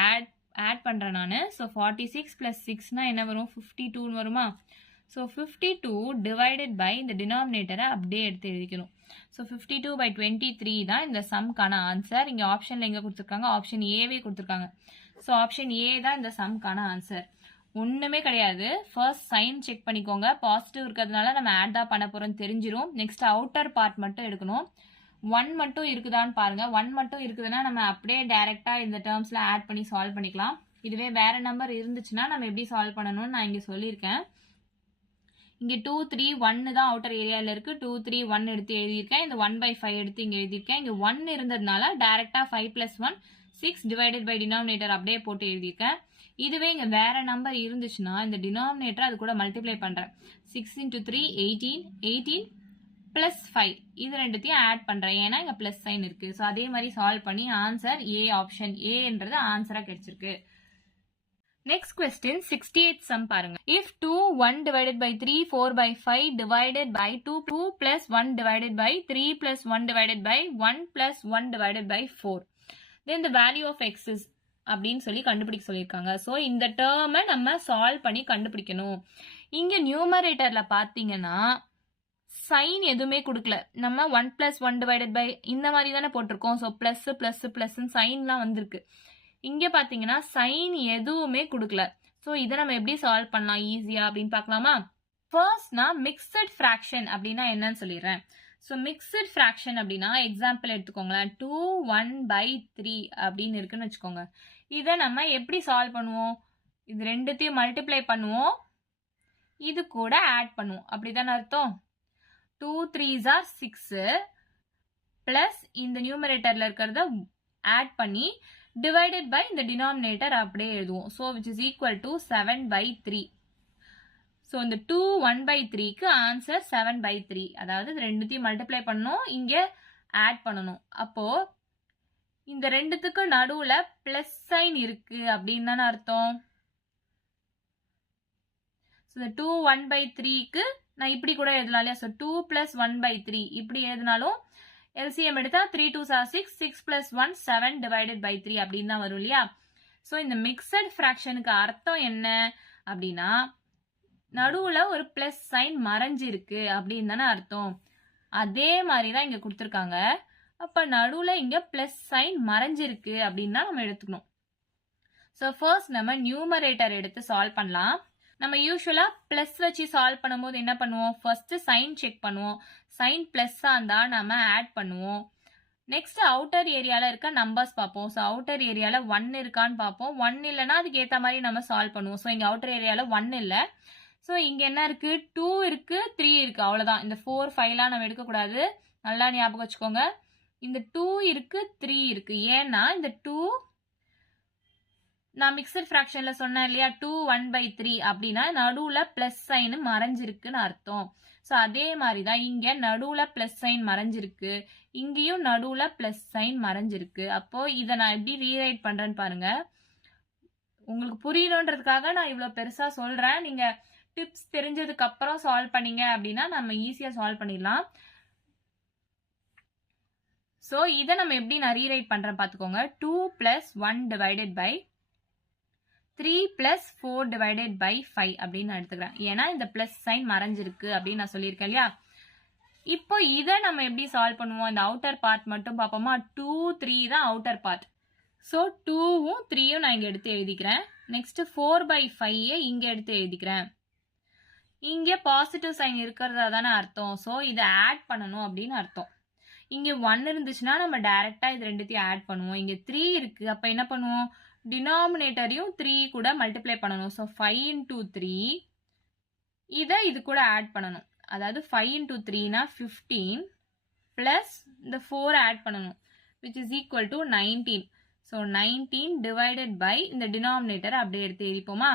ஆட் பண்றேன் நான். ஸோ 46 + 6னா என்ன வரும், 52 வருமா. ஸோ 52 டிவைடட் பை இந்த டினாமினேட்டரை அப்படியே எடுத்து எழுதிக்கணும். ஸோ 52/23 தான் இந்த சம்க்கான ஆன்சர். இங்க ஆப்ஷன்ல எங்க கொடுத்துருக்காங்க, ஆப்ஷன் ஏவே கொடுத்துருக்காங்க. ஸோ ஆப்ஷன் ஏ தான் இந்த சம்க்கான ஆன்சர். ஒண்ணுமே கிடையாது. ஃபர்ஸ்ட் சைன் செக் பண்ணிக்கோங்க. பாசிட்டிவ் இருக்கிறதுனால நம்ம ஆட் தான் பண்ண போறோம் தெரிஞ்சிரும். நெக்ஸ்ட் அவுட்டர் பார்ட் மட்டும் எடுக்கணும். 1 மட்டும் இருக்குதான்னு பாருங்க. 1 மட்டும் இருக்குதுன்னா நம்ம அப்படியே டைரக்டா இந்த டேர்ம்ஸ்ல ஆட் பண்ணி சால்வ் பண்ணிக்கலாம். இதுவே வேற நம்பர் இருந்துச்சுன்னா நம்ம எப்படி சால்வ் பண்ணணும்னு நான் இங்க சொல்லியிருக்கேன். இங்க 2 3 1 தான் அவுட்டர் ஏரியால இருக்கு. 2 3 1 எடுத்து எழுதியிருக்கேன். இந்த 1/5 எடுத்து இங்க எழுதியிருக்கேன். இங்க 1 இருந்ததுனால டைரக்டா 5 + 1 6 டிவைடட் பை டினாமினேட்டர் அப்படியே போட்டு எழுதியிருக்கேன். இதுவே இங்க வேற நம்பர் இருந்துச்சுன்னா இந்த டினாமினேட்டர் அது கூட மல்டிப்ளை பண்றேன். 6 × 3 18 18 + 5 இது ரெண்டுத்தையும் ஆட் பண்றேன். ஏன்னா இங்க பிளஸ் சைன் இருக்கு. ஸோ அதே மாதிரி சால்வ் பண்ணி ஆன்சர் ஏ, ஆப்ஷன் ஏன்றது ஆன்சரா கிடைச்சிருக்கு. Next question 68 sum பாருங்க. If 2 1 divided by 3 4/5 divided by 2 plus 1 divided by 3 plus 1 divided by 1 plus 1 divided by 4 then the value of x is அப்படின்னு சொல்லி கண்டுபிடிக்க சொல்லியிருக்காங்க. ஸோ இந்த டேர்மை நம்ம சால்வ் பண்ணி கண்டுபிடிக்கணும். இங்க நியூமரேட்டர்ல பாத்தீங்கன்னா சைன் எதுவுமே கொடுக்கல. நம்ம 1 + 1 divided by இந்த மாதிரி தானே போட்டிருக்கோம். ஸோ பிளஸ் பிளஸ் பிளஸ் சைன்லாம் வந்திருக்கு. இங்க பாத்தீங்கன்னா சைன் எதுவுமே கொடுக்கல. சோ இதை நம்ம எப்படி சால்வ் பண்ணலாம் ஈஸியா அப்படின்னு பார்க்கலாமா. ஃபர்ஸ்ட் நான் மிக்சட் ஃபிராக்ஷன் அப்படின்னா என்னன்னு சொல்லிடுறேன். ஸோ மிக்சட் ஃபிராக்ஷன் அப்படின்னா எக்ஸாம்பிள் எடுத்துக்கோங்களேன். 2 1/3 அப்படின்னு இருக்குன்னு வச்சுக்கோங்க. இதை நம்ம எப்படி சால்வ் பண்ணுவோம், இது ரெண்டுத்தையும் மல்டிப்ளை பண்ணுவோம், இது கூட ஆட் பண்ணுவோம், அப்படிதானே அர்த்தம். 2 3s are 6 பிளஸ் இந்த நியூமரேட்டர்ல இருக்கிறத ஆட் பண்ணி divided by இந்த denominator அப்படியே எழுதுவோம். So which is equal to 7/3. So இந்த 2 1/3க்கு ஆன்சர் 7/3. அதாவது ரெண்டுத்தையும் மல்டிப்ளை பண்ணணும், இங்க ஆட் பண்ணணும். அப்போ இந்த ரெண்டுத்துக்கு நடுவுல பிளஸ் சைன் இருக்கு அப்படின்னு தானே அர்த்தம். So இந்த 2 1/3க்கு நான் இப்படி கூட எழுதலாம் இல்லையா. So 2 + 1/3 இப்படி எழுதினாலும் LCM எடுத்தா 3 2s are 6, 6 plus 1 7 divided by 3 அப்படின்னு தான் வரும் இல்லையா? ஸோ இந்த மிக்சட் ஃப்ராக்ஷனுக்கு அர்த்தம் என்ன அப்படின்னா நடுவுல ஒரு பிளஸ் சைன் மறைஞ்சிருக்கு அப்படின்னு தானே அர்த்தம். அதே மாதிரி தான் இங்க கொடுத்துருக்காங்க. அப்ப நடுவுல இங்க பிளஸ் சைன் மறைஞ்சிருக்கு அப்படின்னு தான் நம்ம எடுத்துக்கணும். ஸோ ஃபர்ஸ்ட் நம்ம நியூமரேட்டர் எடுத்து சால்வ் பண்ணலாம். நம்ம யூஸ்வலா பிளஸ் வச்சு சால்வ் பண்ணும்போது என்ன பண்ணுவோம், ஃபர்ஸ்ட் சைன் செக் பண்ணுவோம். சைன் பிளஸ்ஸா இருந்தா நம்ம ஆட் பண்ணுவோம். நெக்ஸ்ட் அவுட்டர் ஏரியால இருக்க நம்பர்ஸ் பார்ப்போம். ஸோ அவுட்டர் ஏரியால 1 இருக்கான்னு பார்ப்போம். 1 இல்லைன்னா அதுக்கு ஏற்ற மாதிரி நம்ம சால்வ் பண்ணுவோம். ஸோ இங்க அவுட்டர் ஏரியால 1 இல்லை. ஸோ இங்க என்ன இருக்கு, 2 இருக்கு, 3 இருக்கு, அவ்வளவுதான். இந்த 4 5 நம்ம எடுக்கக்கூடாது, நல்லா ஞாபகம் வச்சுக்கோங்க. இந்த 2 இருக்கு, 3 இருக்கு. ஏன்னா இந்த 2 நான் மிக்சட் ஃப்ராக்ஷன்ல சொன்னேன் இல்லையா, 2 1/3 அப்படின்னா நடுவுல பிளஸ் சைன் மறைஞ்சிருக்குன்னு அர்த்தம். ஸோ அதே மாதிரிதான் இங்க நடுவுல பிளஸ் சைன் மறைஞ்சிருக்கு, இங்கேயும் நடுவுல பிளஸ் சைன் மறைஞ்சிருக்கு. அப்போ இதை நான் எப்படி ரீரைட் பண்றேன்னு பாருங்க. உங்களுக்கு புரியணுன்றதுக்காக நான் இவ்வளவு பெருசா சொல்றேன். நீங்க டிப்ஸ் தெரிஞ்சதுக்கு அப்புறம் சால்வ் பண்ணீங்க அப்படின்னா நம்ம ஈஸியா சால்வ் பண்ணிடலாம். ஸோ இதை நம்ம எப்படி நான் ரீரைட் பண்றேன் பார்த்துக்கோங்க. 2 plus 1 divided by 3 plus 4 divided by 5 அப்படின்னு நான் எடுத்துக்கிறேன். ஏன்னா இந்த பிளஸ் சைன் மறைஞ்சிருக்கு அப்படின்னு நான் சொல்லியிருக்கேன் இல்லையா. இப்போ இதை நம்ம எப்படி சால்வ் பண்ணுவோம், இந்த அவுட்டர் பார்ட் மட்டும் பார்ப்போமா. 2 3 தான் அவுட்டர் பார்ட். ஸோ 2வும் 3யும் நான் இங்க எடுத்து எழுதிக்கிறேன். நெக்ஸ்ட் 4/5 இங்க எடுத்து எழுதிக்கிறேன். இங்க பாசிட்டிவ் சைன் இருக்கிறதா தானே அர்த்தம். ஸோ இதை ஆட் பண்ணணும் அப்படின்னு அர்த்தம். இங்க 1 இருந்துச்சுன்னா நம்ம டைரக்டா இது ரெண்டுத்தையும் ஆட் பண்ணுவோம். இங்க 3 இருக்கு, அப்ப என்ன பண்ணுவோம், டினாமினேட்டரையும் 3 கூட மல்டிப்ளை பண்ணணும். ஸோ 5 into 3 இதை இது கூட ஆட் பண்ணணும். அதாவது 5 into 3னா 15 பிளஸ் இந்த 4 ஆட் பண்ணணும், which is equal to 19. So 19 divided by இந்த டினாமினேட்டர் அப்படியே எடுத்து எழுதிப்போமா.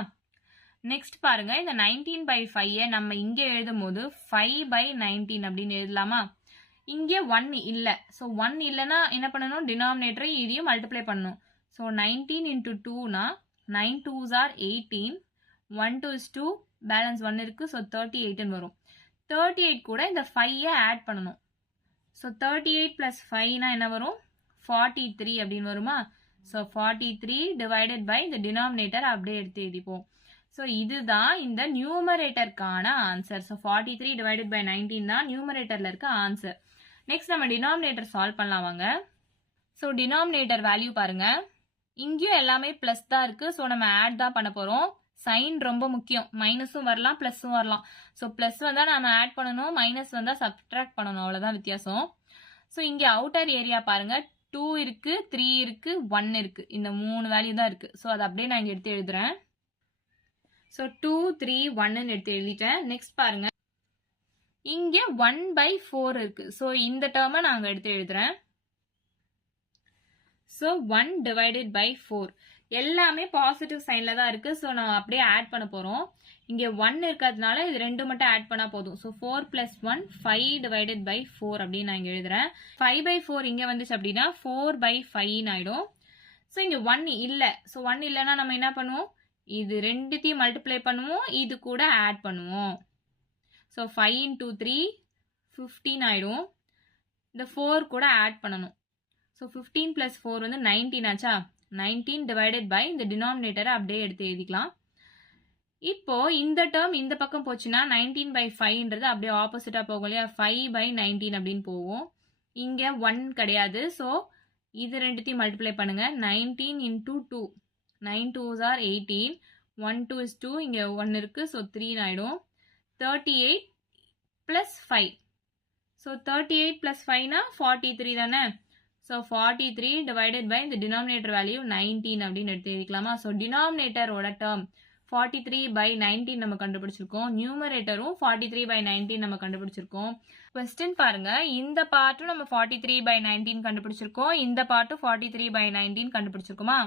நெக்ஸ்ட் பாருங்க, இந்த 19/5 நம்ம இங்க எழுதும் போது 5/19 அப்படின்னு எழுதலாமா. இங்க 1 இல்ல. ஸோ 1 இல்லைன்னா என்ன பண்ணணும், டினாமினேட்டரை இதையும் மல்டிப்ளை பண்ணணும். So 19 into 2னா 9 2s are 18, 1 2 is 2, balance 1 இருக்கு. ஸோ 38 வரும். 38 கூட இந்த 5 ஆட் பண்ணணும். ஸோ 38 plus 5னா என்ன வரும், 43 அப்படின்னு வருமா. ஸோ 43 divided by இந்த டினாமினேட்டர் அப்படியே எடுத்து எழுதிப்போம். ஸோ இதுதான் இந்த நியூமரேட்டருக்கான ஆன்சர். ஸோ 43 divided by 19 தான் நியூமரேட்டர்ல இருக்க ஆன்சர். நெக்ஸ்ட் நம்ம டினாமினேட்டர் சால்வ் பண்ணலாம் வாங்க. ஸோ டினாமினேட்டர் வேல்யூ பாருங்க, இங்கேயும் எல்லாமே பிளஸ் தான் இருக்கு. ஸோ நம்ம ஆட் தான் பண்ண போறோம். சைன் ரொம்ப முக்கியம், மைனஸும் வரலாம் பிளஸும் வரலாம். ஸோ பிளஸ் வந்தா நம்ம ஆட் பண்ணணும், மைனஸ் வந்தா சப்ட்ராக்ட் பண்ணணும், அவ்வளவுதான் வித்தியாசம். ஸோ இங்க அவுட்டர் ஏரியா பாருங்க, 2 இருக்கு, 3 இருக்கு, 1 இருக்கு, இந்த 3 வேல்யூ தான் இருக்கு. ஸோ அதை அப்படியே நான் இங்க எடுத்து எழுதுறேன். ஸோ 2 3 1 எடுத்து எழுதிட்டேன். நெக்ஸ்ட் பாருங்க, இங்க 1/4 இருக்கு. ஸோ இந்த டேர்மை நாங்க எடுத்து எழுதுறேன். ஸோ 1 divided by 4 எல்லாமே பாசிட்டிவ் சைன்ல தான் இருக்கு. ஸோ நம்ம அப்படியே ஆட் பண்ண போறோம். இங்க 1 இருக்கிறதுனால இது ரெண்டு மட்டும் ஆட் பண்ணா போதும். ஸோ 4 plus 1 5 divided by 4 அப்படின்னு நான் இங்க எழுதுறேன். 5/4 இங்க வந்துச்சு அப்படின்னா 4/5 ஆயிடும். ஸோ இங்க 1 இல்ல. ஸோ 1 இல்லைன்னா நம்ம என்ன பண்ணுவோம், இது ரெண்டுத்தையும் மல்டிப்ளை பண்ணுவோம், இது கூட ஆட் பண்ணுவோம். ஸோ 5 into 3 15 ஆயிடும். இந்த 4 கூட ஆட் பண்ணணும். ஸோ 15 plus 4 வந்து 19 ஆச்சா. 19 divided by இந்த டினாமினேட்டரை அப்படியே எடுத்து எழுதிக்கலாம். இப்போ இந்த டேர்ம் இந்த பக்கம் போச்சுன்னா 19/5ன்றது அப்படியே ஆப்போசிட்டா போகும் இல்லையா, 5/19 அப்படின்னு போகும். இங்க 1 கிடையாது. ஸோ இது ரெண்டுத்தையும் மல்டிப்ளை பண்ணுங்க. 19 into 2, 9 2s are 18, 1 2 is 2, இங்க 1 இருக்கு. ஸோ 3 ஆயிடும். 38 plus 5. ஸோ 38 plus 5னா 43 தானே. ஸோ 43 divided by இந்த டினாமினேட்டர் வேல்யூ 19 அப்படின்னு எடுத்து எழுதிக்கலாமா. ஸோ டினாமினேட்டரோட டேர்ம் 43/19 நம்ம கண்டுபிடிச்சிருக்கோம். நியூமரேட்டரும் 43/19 நம்ம கண்டுபிடிச்சிருக்கோம். கொஸ்டின் பாருங்க, இந்த பார்ட்டும் நம்ம 43/19 கண்டுபிடிச்சிருக்கோம், இந்த பார்ட்டும் 43/19 கண்டுபிடிச்சிருக்கோமா.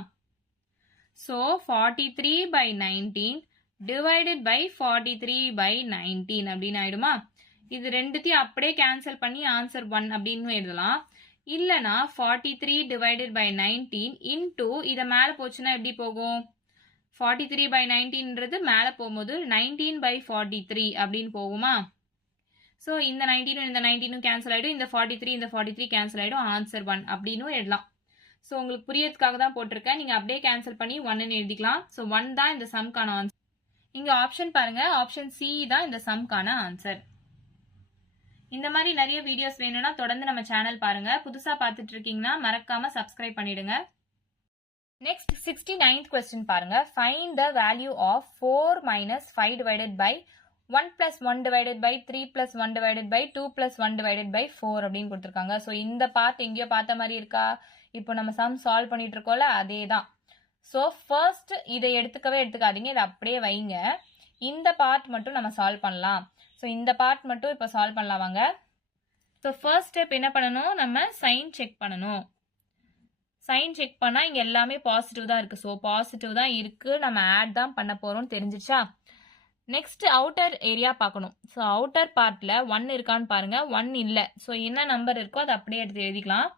ஸோ 43/19 divided by 43/19 அப்படின்னு ஆயிடுமா. இது ரெண்டுத்தையும் அப்படியே கேன்சல் பண்ணி ஆன்சர் 1 அப்படின்னு எழுதலாம். இல்லனா 43 divided by 19 into இத மேல போச்சுன்னா எப்படி போகும், 43/19ன்றது மேல போகும்போது 19/43 அப்படின்னு போகுமா. ஸோ இந்த 19 இந்த 19 கேன்சல் ஆகிடும், இந்த 43 கேன்சல் ஆகிடும், ஆன்சர் 1 அப்படின்னு எழுதலாம். ஸோ உங்களுக்கு புரியறதுக்காக தான் போட்டிருக்கேன். நீங்கள் அப்படியே கேன்சல் பண்ணி 1ன்னு எழுதிக்கலாம். ஸோ 1 தான் இந்த சம்க்கான ஆன்சர். இங்கே ஆப்ஷன் பாருங்க, ஆப்ஷன் சி தான் இந்த சம்க்கான ஆன்சர். இந்த மாதிரி நிறைய வீடியோஸ் வேணும்னா தொடர்ந்து நம்ம சேனல் பாருங்க. புதுசா பார்த்துட்டு இருக்கீங்கன்னா மறக்காம சப்ஸ்கிரைப் பண்ணிடுங்க. நெக்ஸ்ட் 69th கொஸ்டின் பாருங்க. Find the value of 4 minus 5 divided by 1 plus 1 divided by 3 plus 1 divided by 2 plus 1 divided by 4 அப்படின்னு கொடுத்துருக்காங்க. ஸோ இந்த பார்ட் எங்கேயோ பார்த்த மாதிரி இருக்கா? இப்போ நம்ம சம் சால்வ் பண்ணிட்டு இருக்கோம்ல, அதே தான். ஸோ ஃபர்ஸ்ட் இதை எடுத்துக்காதீங்க, இதை அப்படியே வைங்க. இந்த பார்ட் மட்டும் நம்ம சால்வ் பண்ணலாம். ஸோ இந்த பார்ட் மட்டும் இப்போ சால்வ் பண்ணலாம் வாங்க. ஸோ ஃபர்ஸ்ட் ஸ்டெப் என்ன பண்ணணும், நம்ம சைன் செக் பண்ணணும். சைன் செக் பண்ணால் இங்கே எல்லாமே பாசிட்டிவ் தான் இருக்குது. ஸோ பாசிட்டிவ் தான் இருக்குது, நம்ம ஆட் தான் பண்ண போகிறோம், தெரிஞ்சிச்சா? நெக்ஸ்ட் அவுட்டர் ஏரியா பார்க்கணும். ஸோ அவுட்டர் பார்ட்டில் 1 இருக்கான்னு பாருங்க. 1 இல்லை. ஸோ என்ன நம்பர் இருக்கோ அதை அப்படியே எடுத்து எழுதிக்கலாம்.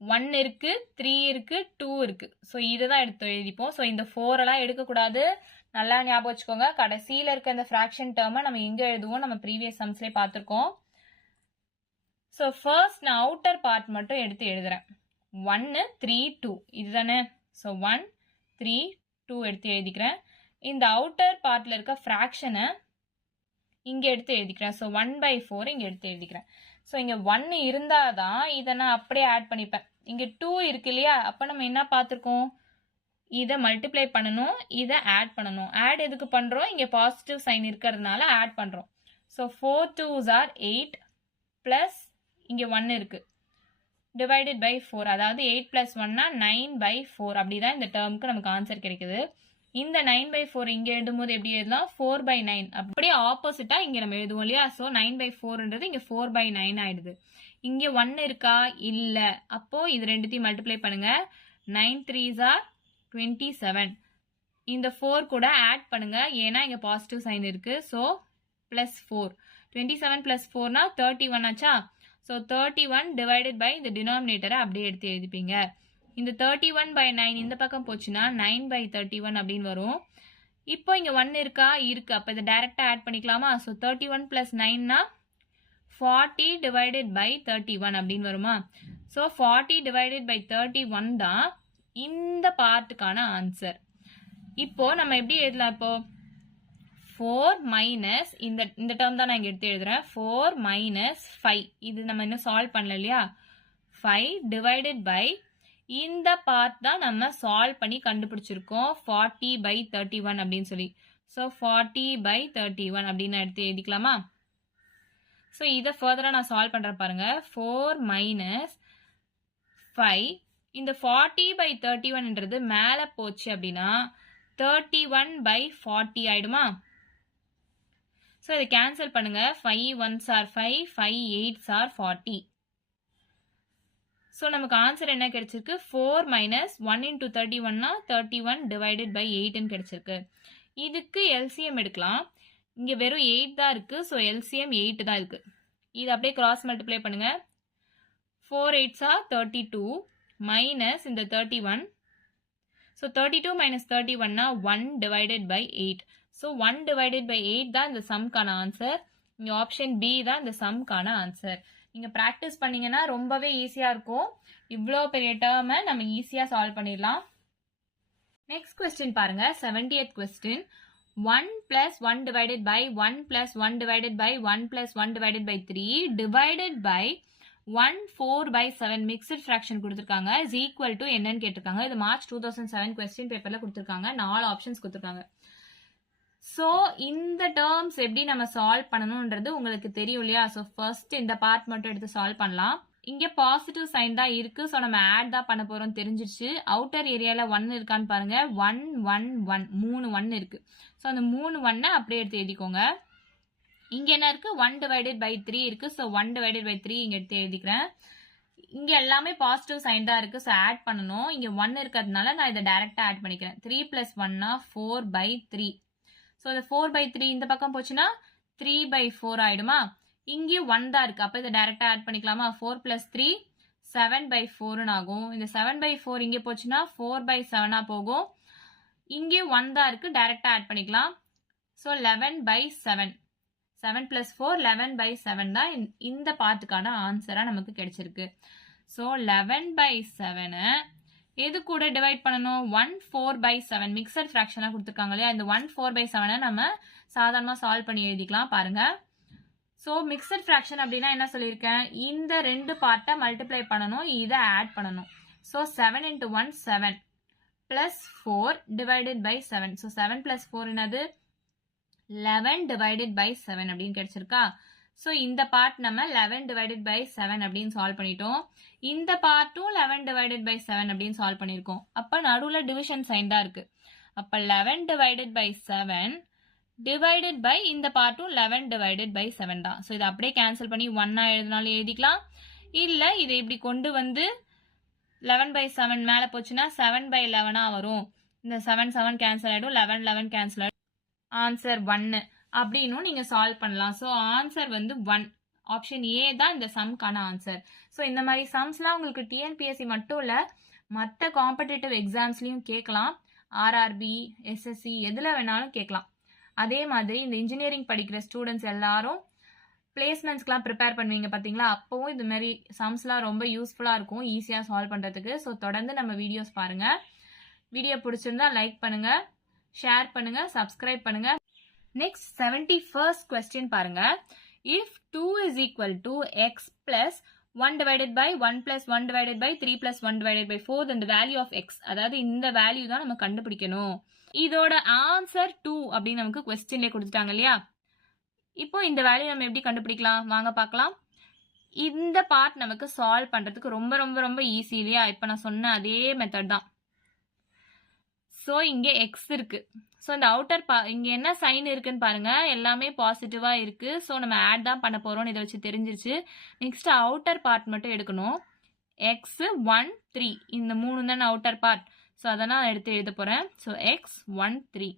1 இருக்கு, 3 இருக்கு, 2 இருக்கு. ஸோ இதை தான் எடுத்து எழுதிப்போம். ஸோ இந்த 4 எல்லாம் எடுக்கக்கூடாது, நல்லா ஞாபகம் வச்சுக்கோங்க. கடைசியில் இருக்க இந்த ஃப்ராக்ஷன் டேர்மை நம்ம எங்கே எழுதுவோம், நம்ம ப்ரீவியஸ் சம்ஸ்லேயே பார்த்துருக்கோம். ஸோ ஃபர்ஸ்ட் நான் அவுட்டர் பார்ட் மட்டும் எடுத்து எழுதுறேன். 1 3 2 இதுதானே. ஸோ 1 3 2 எடுத்து எழுதிக்கிறேன். இந்த அவுட்டர் பார்ட்டில் இருக்க ஃப்ராக்ஷனை இங்கே எடுத்து எழுதிக்கிறேன். ஸோ 1/4 இங்கே எடுத்து எழுதிக்கிறேன். ஸோ இங்கே 1 இருந்தால் தான் இதை நான் அப்படியே ஆட் பண்ணிப்பேன். இங்கே 2 இருக்கு இல்லையா, அப்போ நம்ம என்ன பார்த்துருக்கோம், இதை மல்டிப்ளை பண்ணணும், இதை ஆட் பண்ணணும். ஆட் எதுக்கு பண்ணுறோம், இங்கே பாசிட்டிவ் சைன் இருக்கிறதுனால ஆட் பண்ணுறோம். ஸோ 4 2s are 8 ப்ளஸ் இங்கே 1 இருக்குது டிவைடட் பை 4, அதாவது 8 + 1னா 9/4. அப்படி தான் இந்த டேர்முக்கு நமக்கு ஆன்சர் கிடைக்குது. இந்த 9/4 இங்கே எழுதும்போது எப்படி எழுதலாம், 4/9. அப்படியே ஆப்போசிட்டாக இங்கே நம்ம எழுதுவோம் இல்லையா. ஸோ 9/4ன்றது இங்கே 4/9 ஆயிடுது. இங்கே 1 இருக்கா, இல்லை. அப்போது இது ரெண்டுத்தையும் மல்டிப்ளை பண்ணுங்க. 9 3s are 27. இந்த 4 கூட ஆட் பண்ணுங்க, ஏன்னா இங்கே பாசிட்டிவ் சைன் இருக்கு. ஸோ +4. 27 + 4னா 31 ஆச்சா. ஸோ 31 டிவைடட் பை இந்த டினாமினேட்டரை அப்படியே எடுத்து எழுதிப்பீங்க. இந்த 31/9 இந்த பக்கம் போச்சுன்னா 9/31 அப்படின்னு வரும். இப்போ இங்கே 1 இருக்கா, இருக்கு. அப்போ இதை டைரெக்டாக ஆட் பண்ணிக்கலாமா. ஸோ 31 + 9னா 40 டிவைடட் பை 31 அப்படின்னு வருமா. ஸோ 40 டிவைடட் பை 31 தான் இந்த பார்ட்டுக்கான ஆன்சர். இப்போ நம்ம எப்படி எழுதலாம், இப்போ 4 மைனஸ் இந்த டேர்ம் தான் நான் இங்கே எடுத்து எழுதுறேன். 4 மைனஸ் 5 இது நம்ம இன்னும் சால்வ் பண்ணல இல்லையா. 5 டிவைடட் பை இந்த பார்ட் தான் நம்ம சால்வ் பண்ணி கண்டுபிடிச்சிருக்கோம் 40/31 அப்படின்னு சொல்லி. ஸோ 40/31 அப்படின்னு எடுத்து எழுதிக்கலாமா. ஸோ இதை ஃபர்தராக நான் சால்வ் பண்ணுறேன் பாருங்க. 4 மைனஸ் 5 இந்த 40/31ன்றது மேலே போச்சு அப்படின்னா 31/40 ஆயிடுமா. ஸோ இதை கேன்சல் பண்ணுங்க. 5 1s are 5, 5 8s are 40. So நமக்கு ஆன்சர் என்ன கிடைச்சிருக்கு, 4 மைனஸ் 1 × 31னா 31 டிவைடட் பை 8ன்னு கிடைச்சிருக்கு. இதுக்கு எல்சிஎம் எடுக்கலாம். இங்கே வெறும் 8 தான் இருக்கு. ஸோ எல்சிஎம் 8 தான் இருக்கு. இது அப்படியே கிராஸ் மல்டிப்ளை பண்ணுங்க. 4 8s are 32 மைனஸ் இந்த 31. ஸோ 32 மைனஸ் 31னா 1 divided by 8. So 1 divided by 8 தான் இந்த சம்க்கான ஆன்சர். இங்கே ஆப்ஷன் பி தான் இந்த சம்க்கான ஆன்சர். நீங்கள் ப்ராக்டிஸ் பண்ணீங்கன்னா ரொம்பவே ஈஸியாக இருக்கும். இவ்வளோ பெரிய டேர்மை நம்ம ஈஸியாக சால்வ் பண்ணிடலாம். நெக்ஸ்ட் கொஸ்டின் பாருங்க. 70th question. 1 + 1 divided by 1 + 1 divided by 1 + 1 divided by 3 divided by 1 4/7 mixed fraction கொடுத்துருக்காங்க. இஸ் ஈக்குவல் டு என்னன்னு கேட்டிருக்காங்க. இது மார்ச் 2007 கொஸ்டின் பேப்பரில் கொடுத்துருக்காங்க. 4 ஆப்ஷன்ஸ் கொடுத்துருக்காங்க. ஸோ இந்த டேர்ம்ஸ் எப்படி நம்ம சால்வ் பண்ணணுன்றது உங்களுக்கு தெரியும் இல்லையா. ஸோ ஃபர்ஸ்ட் இந்த பார்ட் மட்டும் எடுத்து சால்வ் பண்ணலாம். இங்கே பாசிட்டிவ் சைன் தான் இருக்கு. ஸோ நம்ம ஆட் தான் பண்ண போறோம், தெரிஞ்சிருச்சு. அவுட்டர் ஏரியாவில் 1 இருக்கான்னு பாருங்க. 1 1 1 3 1 இருக்கு. ஸோ அந்த 3 1 அப்படியே எடுத்து எழுதிக்கோங்க. இங்க என்ன இருக்கு, 1 டிவைடட் பை 3 இருக்கு. ஸோ 1 டிவைடட் பை 3 இங்க எடுத்து எழுதிக்கிறேன். இங்க எல்லாமே பாசிட்டிவ் சைன் தான் இருக்கு. ஸோ ஆட் பண்ணணும். இங்க 1 இருக்கிறதுனால நான் இதை டைரக்டா ஆட் பண்ணிக்கிறேன். 3 + 1னா 4/3. ஸோ இந்த 4/3 இந்த பக்கம் போச்சுன்னா 3/4 ஆயிடுமா. இங்கேயும் 1 தான் இருக்கு. அப்போ இதை டைரக்டா ஆட் பண்ணிக்கலாமா. 4 + 3 7/4 ஆகும். இந்த 7/4 இங்கே போச்சுன்னா 4/7 போகும். இங்கேயும் 1 தான் இருக்கு, டைரக்டா ஆட் பண்ணிக்கலாம். ஸோ 11/7 7 plus 4 11/7 தான் இந்த பார்ட்டுக்கான ஆன்சரா நமக்கு கிடைச்சிருக்கு. ஸோ 11/7 எது கூட டிவைட் பண்ணணும்? 1/4/7 மிக்சர் ஃப்ராக்ஷனாக கொடுத்துருக்காங்க இல்லையா, இந்த 1/4/7 நம்ம சாதாரணமாக சால்வ் பண்ணி எழுதிக்கலாம் பாருங்க. ஸோ மிக்சர் ஃப்ராக்ஷன் அப்படின்னா என்ன சொல்லியிருக்கேன்? இந்த ரெண்டு பார்ட்டை மல்டிப்ளை பண்ணணும், இதை ஆட் பண்ணணும். So 7 into 1 7 plus 4 divided by 7. So 7 plus 4 என்னது? 11 divided by 7 அப்படின்னு கிடைச்சிருக்கா? ஸோ இந்த பார்ட் நம்ம 11 divided by 7 அப்படின்னு சால்வ் பண்ணிட்டோம். இந்த பார்ட்டும் 11 divided by 7 அப்படின்னு சால்வ் பண்ணியிருக்கோம். அப்போ நடுவில் டிவிஷன் சைன் தான் இருக்கு. அப்போ 11 divided by 7 divided by இந்த பார்ட்டும் 11 divided by 7 தான். ஸோ இதை அப்படியே கேன்சல் பண்ணி 1 எழுதினாலும் எழுதிக்கலாம். இல்லை இதை இப்படி கொண்டு வந்து 11/7 மேலே போச்சுன்னா 7/11 வரும். இந்த 7 7 கேன்சல் ஆகிடும், 11 11 கேன்சல் ஆகிடும். ஆன்சர் 1 அப்படின்னும் நீங்கள் சால்வ் பண்ணலாம். ஸோ ஆன்சர் வந்து 1. ஆப்ஷன் ஏ தான் இந்த சம்க்கான ஆன்சர். ஸோ இந்த மாதிரி சம்ஸ்லாம் உங்களுக்கு டிஎன்பிஎஸ்சி மட்டும் இல்லை, மற்ற காம்படிட்டிவ் எக்ஸாம்ஸ்லையும் கேட்கலாம். ஆர்ஆர்பி, எஸ்எஸ்சி எதில் வேணாலும் கேட்கலாம். அதே மாதிரி இந்த இன்ஜினியரிங் படிக்கிற ஸ்டூடெண்ட்ஸ் எல்லாரும் பிளேஸ்மெண்ட்ஸ்க்குலாம் ப்ரிப்பேர் பண்ணுவீங்க பார்த்தீங்களா, அப்போவும் இது மாதிரி சம்ஸ்லாம் ரொம்ப யூஸ்ஃபுல்லாக இருக்கும் ஈஸியாக சால்வ் பண்ணுறதுக்கு. ஸோ தொடர்ந்து நம்ம வீடியோஸ் பாருங்கள். வீடியோ பிடிச்சிருந்தா லைக் பண்ணுங்கள், ஷேர் பண்ணுங்கள், சப்ஸ்கிரைப் பண்ணுங்கள். நெக்ஸ்ட் 71st கொஸ்டின் பாருங்க. If 2 is equal to x plus 1 divided by 1 plus 1 divided by 3 plus 1 divided by 4 then the value of x. அதாவது இந்த வேல்யூ தான் நம்ம கண்டுபிடிக்கணும். இதோட ஆன்சர் 2 அப்படின்னு நமக்கு கொஸ்டின்லேயே கொடுத்துட்டாங்க இல்லையா. இப்போ இந்த வேல்யூ நம்ம எப்படி கண்டுபிடிக்கலாம் வாங்க பார்க்கலாம். இந்த பார்ட் நமக்கு சால்வ் பண்ணுறதுக்கு ரொம்ப ரொம்ப ரொம்ப ஈஸி இல்லையா. இப்போ நான் சொன்ன அதே மெத்தட் தான். ஸோ இங்கே எக்ஸ் இருக்கு. ஸோ இந்த அவுட்டர் இங்கே என்ன சைன் இருக்குன்னு பாருங்க, எல்லாமே பாசிட்டிவாக இருக்கு. ஸோ நம்ம ஆட் தான் பண்ண போகிறோம்னு இதை வச்சு தெரிஞ்சிருச்சு. நெக்ஸ்ட் அவுட்டர் பார்ட் மட்டும் எடுக்கணும். எக்ஸ் 1 3 இந்த 3 தானே அவுட்டர் பார்ட். ஸோ அதை நான் எடுத்து எழுத போகிறேன். ஸோ எக்ஸ் 1 3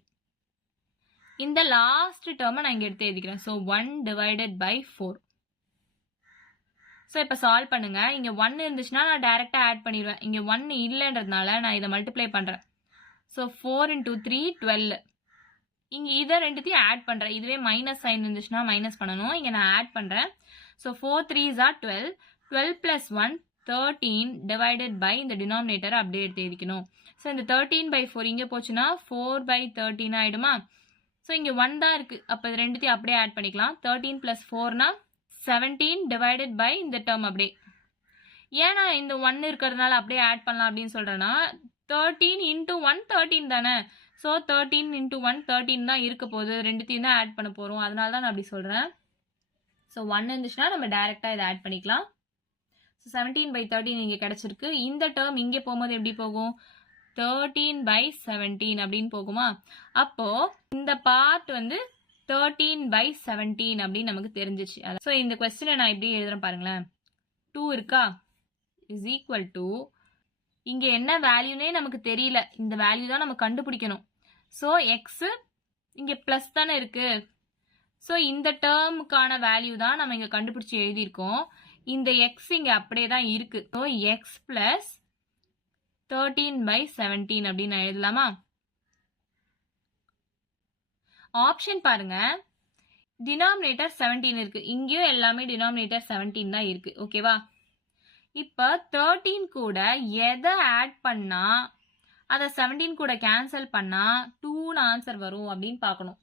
இந்த லாஸ்ட் டேர்மை நான் இங்கே எடுத்து எழுதிக்கிறேன். So 1 divided by 4. ஸோ இப்போ சால்வ் பண்ணுங்க. இங்கே 1 இருந்துச்சுன்னா நான் டைரெக்டாக ஆட் பண்ணிடுவேன். இங்கே 1 இல்லைன்றதுனால நான் இதை மல்டிப்ளை பண்ணுறேன். So 4 into 3 12. இங்கே இதை ரெண்டுத்தையும் ஆட் பண்ணுறேன். இதுவே மைனஸ் சைன் இருந்துச்சுன்னா மைனஸ் பண்ணணும். இங்கே நான் ஆட் பண்ணுறேன். So 4 3s are 12. 12 plus 1 13 divided by இந்த டினாமினேட்டரை அப்படியே எடுத்து எழுதிக்கணும். ஸோ இந்த 13/4 இங்கே போச்சுன்னா 4/13 ஆகிடுமா. ஸோ இங்கே 1 தான் இருக்குது. அப்போ இது ரெண்டுத்தையும் அப்படியே ஆட் பண்ணிக்கலாம். 13 plus 4னா 17 divided by இந்த டேர்ம் அப்படியே. ஏன்னா இந்த 1 இருக்கிறதுனால அப்படியே ஆட் பண்ணலாம் அப்படின்னு சொல்கிறேன்னா 13 into 1 13 தானே. ஸோ 13 into 1 13 தான் இருக்க போகுது. ரெண்டுத்தையும் தான் ஆட் பண்ண போகிறோம். அதனால தான் நான் அப்படி சொல்கிறேன். ஸோ 1 இருந்துச்சுன்னா நம்ம டைரெக்டாக இதை ஆட் பண்ணிக்கலாம். ஸோ 17/13 இங்கே கிடச்சிருக்கு. இந்த டேர்ம் இங்கே போகும்போது எப்படி போகும்? 13/17 அப்படின்னு போகுமா. அப்போது இந்த பார்ட் வந்து 13/17 அப்படின்னு நமக்கு தெரிஞ்சிச்சு. ஸோ இந்த கொஸ்டினை நான் எப்படி எழுதுறேன் பாருங்களேன். 2 இருக்கா இஸ் ஈக்குவல் டு இங்கே என்ன வேல்யூனே நமக்கு தெரியல. இந்த வேல்யூ தான் நம்ம கண்டுபிடிக்கணும். ஸோ எக்ஸு இங்கே ப்ளஸ் தானே இருக்கு. ஸோ இந்த டேர்முக்கான வேல்யூ தான் நம்ம இங்கே கண்டுபிடிச்சி எழுதியிருக்கோம். இந்த எக்ஸ் இங்கே அப்படியே தான் இருக்கு. ஸோ எக்ஸ் பிளஸ் 13/17 அப்படின்னு நான் எழுதலாமா. ஆப்ஷன் பாருங்க, டினாமினேட்டர் 17 இருக்கு. இங்கேயும் எல்லாமே டினாமினேட்டர் 17 தான் இருக்கு. ஓகேவா. இப்போ 13 கூட எதை ஆட் பண்ணா அதை 17 கூட கேன்சல் பண்ணா 2ன்னு ஆன்சர் வரும் அப்படின்னு பார்க்கணும்.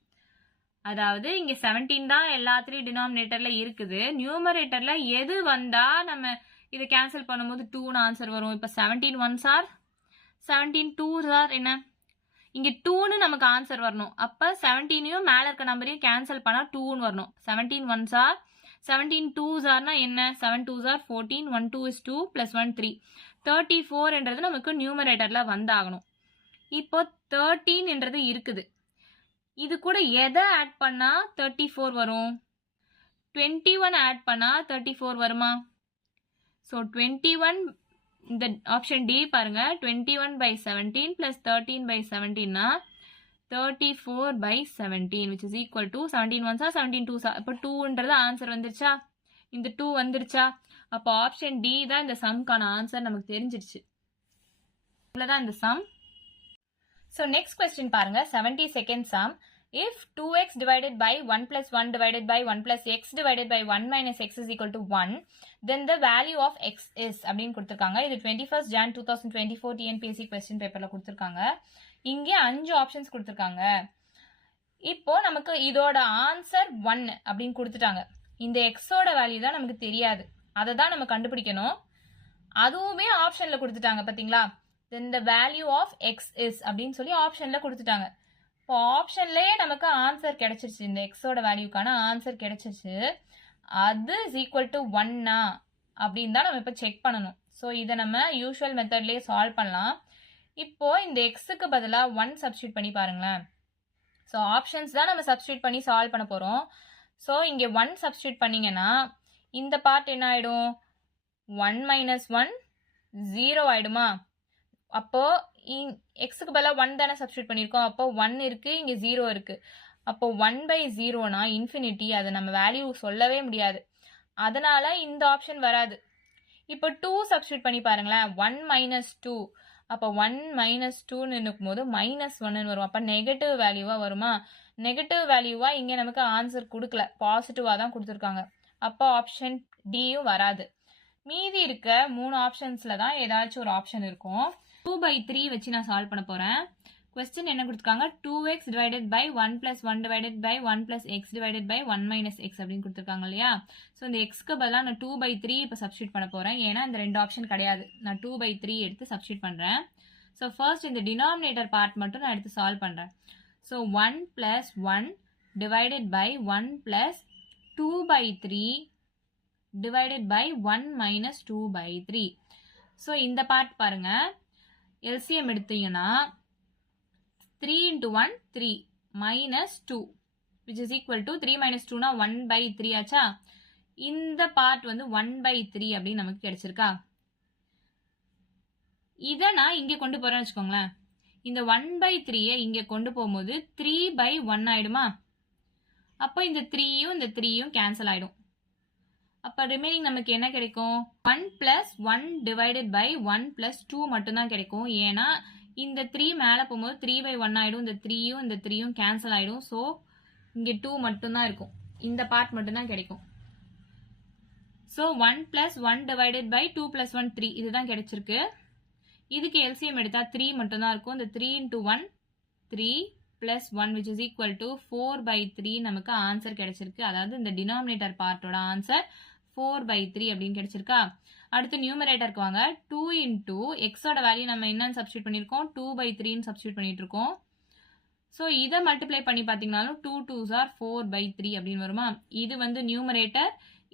அதாவது இங்கே 17 தான் எல்லாத்துலேயும் டினாமினேட்டரில் இருக்குது. நியூமரேட்டரில் எது வந்தால் நம்ம இதை கேன்சல் பண்ணும்போது 2ன்னு ஆன்சர் வரும். இப்போ 17 1s are 17 2s are என்ன? இங்கே 2ன்னு நமக்கு ஆன்சர் வரணும். அப்போ 17ஐயும் மேலே இருக்க நம்பரையும் கேன்சல் பண்ணால் 2ன்னு வரணும். 17 1s are 17 2s are என்ன? 7 2s are 14. 1 2 is 2 plus 1 3. 34 நமக்கு நியூமரேட்டரில் வந்தாகணும். இப்போ 13 இருக்குது. இது கூட எதை ஆட் பண்ணால் 34 வரும்? 21 ஆட் பண்ணால் 34 வருமா? ஸோ 21 இந்த ஆப்ஷன் டி பாருங்க. 21/17 plus 13/17னா 34/17 which is equal to 17 1s are 17 2s are. இப்போ 2ன்றது ஆன்சர் வந்துருச்சா? இந்த 2 வந்துருச்சா? அப்போ ஆப்ஷன் டி தான் இந்த சம்க்கான ஆன்சர் நமக்கு தெரிஞ்சிருச்சு. இவ்வளோதான் இந்த சம். ஸோ நெக்ஸ்ட் கொஸ்டின் பாருங்க. 72nd sum. if 2x divided by 1 plus 1 divided by 1 plus x divided by 1 minus x is equal to 1, then the value of x is அப்படின்னு கொடுத்திருக்காங்க. இது 21st Jan 2024 TNPSC question paperல கொடுத்திருக்காங்க. இங்கே 5 options கொடுத்திருக்காங்க. இப்போ நமக்கு இதோட ஆன்சர் 1 அப்படின்னு கொடுத்துட்டாங்க. இந்த எக்ஸோட வேல்யூ தான் நமக்கு தெரியாது, அதை தான் நம்ம கண்டுபிடிக்கணும். அதுவுமே ஆப்ஷன்ல கொடுத்துட்டாங்க பாத்தீங்களா. then the value of x is அப்படின்னு சொல்லி ஆப்ஷன்ல கொடுத்துட்டாங்க. இப்போ ஆப்ஷன்லயே நமக்கு ஆன்சர் கிடைச்சிருச்சு, இந்த எக்ஸோட வேல்யூக்கான ஆன்சர் கிடைச்சிருச்சு. அது இஸ் ஈக்குவல் டு 1 அப்படின்னு தான் நம்ம இப்போ செக் பண்ணணும். ஸோ இதை நம்ம யூஷுவல் மெத்தட்லேயே சால்வ் பண்ணலாம். இப்போ இந்த எக்ஸுக்கு பதிலாக 1 சப்ஸ்டியூட் பண்ணி பாருங்களேன். ஸோ ஆப்ஷன்ஸ் தான் நம்ம சப்ஸ்டியூட் பண்ணி சால்வ் பண்ண போகிறோம். ஸோ இங்கே 1 சப்ஸ்டியூட் பண்ணீங்கன்னா இந்த பார்ட் என்ன ஆகிடும், 1 மைனஸ் 1 0 ஆகிடுமா. அப்போ எக்ஸுக்கு பதிலாக 1 தானே சப்ஸ்டியூட் பண்ணியிருக்கோம். அப்போ 1 இருக்கு, இங்கே 0 இருக்கு. அப்போ 1/0னா இன்ஃபினிட்டி, அதை நம்ம வேல்யூ சொல்லவே முடியாது. அதனால இந்த ஆப்ஷன் வராது. இப்போ 2 சப்ஸ்டியூட் பண்ணி பாருங்களேன். 1 மைனஸ் 2, அப்போ 1 மைனஸ் 2ன்னு இருக்கும் போது -1 வரும். அப்போ நெகட்டிவ் வேல்யூவா வருமா. நெகட்டிவ் வேல்யூவா இங்கே நமக்கு ஆன்சர் கொடுக்கல, பாசிட்டிவா தான் கொடுத்துருக்காங்க. அப்போ ஆப்ஷன் டியும் வராது. மீதி இருக்க 3 ஆப்ஷன்ஸ்ல தான் ஏதாச்சும் ஒரு ஆப்ஷன் இருக்கும். 2/3 வச்சு நான் சால்வ் பண்ண போறேன். கொஸ்டின் என்ன கொடுத்துருக்காங்க, 2x divided by 1 plus 1 divided by 1 plus x divided by 1 minus x அப்படின்னு கொடுத்துருக்காங்க இல்லையா. ஸோ இந்த எக்ஸ்க்கு பதிலாக நான் 2/3 இப்போ சப்ஸ்டியூட் பண்ண போறேன். ஏன்னா இந்த 2 ஆப்ஷன் கிடையாது, நான் 2/3 எடுத்து சப்ஸ்டியூட் பண்றேன். ஸோ ஃபர்ஸ்ட் இந்த டினாமினேட்டர் பார்ட் மட்டும் நான் எடுத்து சால்வ் பண்றேன். So 1 plus 1 divided by 1 plus 2/3 divided by 1 minus 2/3. So இந்த பார்ட் பாருங்க, LCM எடுத்தீங்கன்னா 3 into 1 3 minus 2 which is equal to 3 minus 2 னா 1/3 ஆச்சா. இந்த பார்ட் வந்து 1/3 அப்படின்னு நமக்கு கிடைச்சிருக்கா. இதை நான் இங்கே கொண்டு போறேன்னு வச்சுக்கோங்களேன். இந்த 1/3 இங்கே கொண்டு போகும்போது 3/1 ஆயிடுமா. அப்போ இந்த 3யும் இந்த 3யும் கேன்சல் ஆயிடும். அப்போ ரிமைனிங் நமக்கு என்ன கிடைக்கும், 1 plus 1 divided by 1 plus 2 மட்டும்தான் கிடைக்கும். ஏன்னா இந்த 3 மேலே போகும்போது 3/1 ஆயிடும், இந்த 3யும் இந்த 3யும் கேன்சல் ஆயிடும். ஸோ இங்கே 2 மட்டும்தான் இருக்கும், இந்த பார்ட் மட்டும்தான் கிடைக்கும். So 1 plus 1 divided by 2 plus 1 3 இதுதான் கிடைச்சிருக்கு. இதுக்கு LCM எடுத்தா 3 மட்டும்தான் இருக்கும். இந்த 3 into 1 3 plus 1 which is equal to 4/3 நமக்கு ஆன்சர் கிடைச்சிருக்கு. அதாவது இந்த டினாமினேட்டர் பார்ட்டோட ஆன்சர் 4/3 அப்படின்னு கிடைச்சிருக்கா. அடுத்து நியூமரேட்டருக்கு வாங்க. 2 into எக்ஸோட வேல்யூ நம்ம என்னன்னு சப்ஸ்டியூட் பண்ணியிருக்கோம், 2/3ன்னு சப்ஸ்டியூட் பண்ணிட்டு இருக்கோம். ஸோ இதை மல்டிப்ளை பண்ணி பார்த்தீங்கன்னாலும் 2 2s are 4/3 அப்படின்னு வருமா. இது வந்து நியூமரேட்டர்,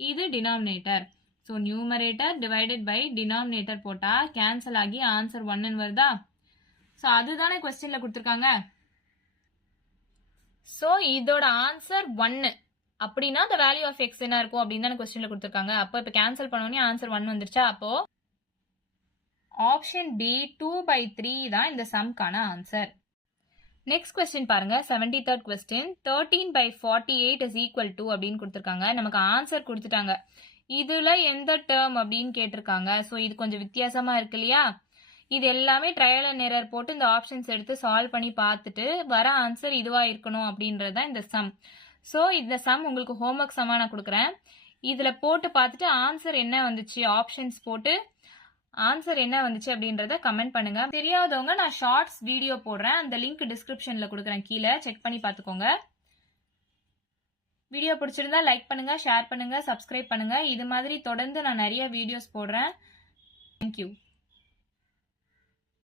இது denominator. So numerator divided by denominator போட்டா கேன்சல் ஆகி ஆன்சர் 1ன்னு வருதா. ஸோ அதுதானே கொஸ்டின்ல கொடுத்துருக்காங்க. ஸோ இதோட ஆன்சர் 1 அப்படின்னா the value of x என்ன இருக்கும் அப்படின்னு தானே கொஸ்டின்ல கொடுத்துருக்காங்க. அப்போ இப்போ கேன்சல் பண்ணோன்னே ஆன்சர் 1 வந்துருச்சா. அப்போ ஆப்ஷன் பி 2/3 தான் இந்த சம்கான ஆன்சர். நெக்ஸ்ட் கொஸ்டின் பாருங்க, 73rd question. 13/48 is equal to அப்படின்னு கொடுத்துருக்காங்க. நமக்கு ஆன்சர் கொடுத்துட்டாங்க. இதுல எந்த டேர்ம் அப்படின்னு கேட்டிருக்காங்க. ஸோ இது கொஞ்சம் வித்தியாசமா இருக்கு இல்லையா. இது எல்லாமே ட்ரையல் அண்ட் எரர் போட்டு இந்த ஆப்ஷன்ஸ் எடுத்து சால்வ் பண்ணி பார்த்துட்டு வர ஆன்சர் இதுவா இருக்கணும் அப்படின்றதான் இந்த சம். ஸோ இந்த சம் உங்களுக்கு ஹோம்ஒர்க் சம்மா நான் கொடுக்குறேன். இதுல போட்டு பார்த்துட்டு ஆன்சர் என்ன வந்துச்சு, ஆப்ஷன்ஸ் போட்டு ஆன்சர் என்ன வந்துச்சு அப்படின்றத கமெண்ட் பண்ணுங்க. தெரியாதவங்க நான் ஷார்ட்ஸ் வீடியோ போடுறேன், அந்த லிங்க் டிஸ்கிரிப்ஷன்ல கொடுக்குறேன், கீழே செக் பண்ணி பார்த்துக்கோங்க. வீடியோ பிடிச்சிருந்தா லைக் பண்ணுங்க, ஷேர் பண்ணுங்க, சப்ஸ்கிரைப் பண்ணுங்க. இது மாதிரி தொடர்ந்து நான் நிறைய வீடியோஸ் போடுறேன். தேங்க்யூ.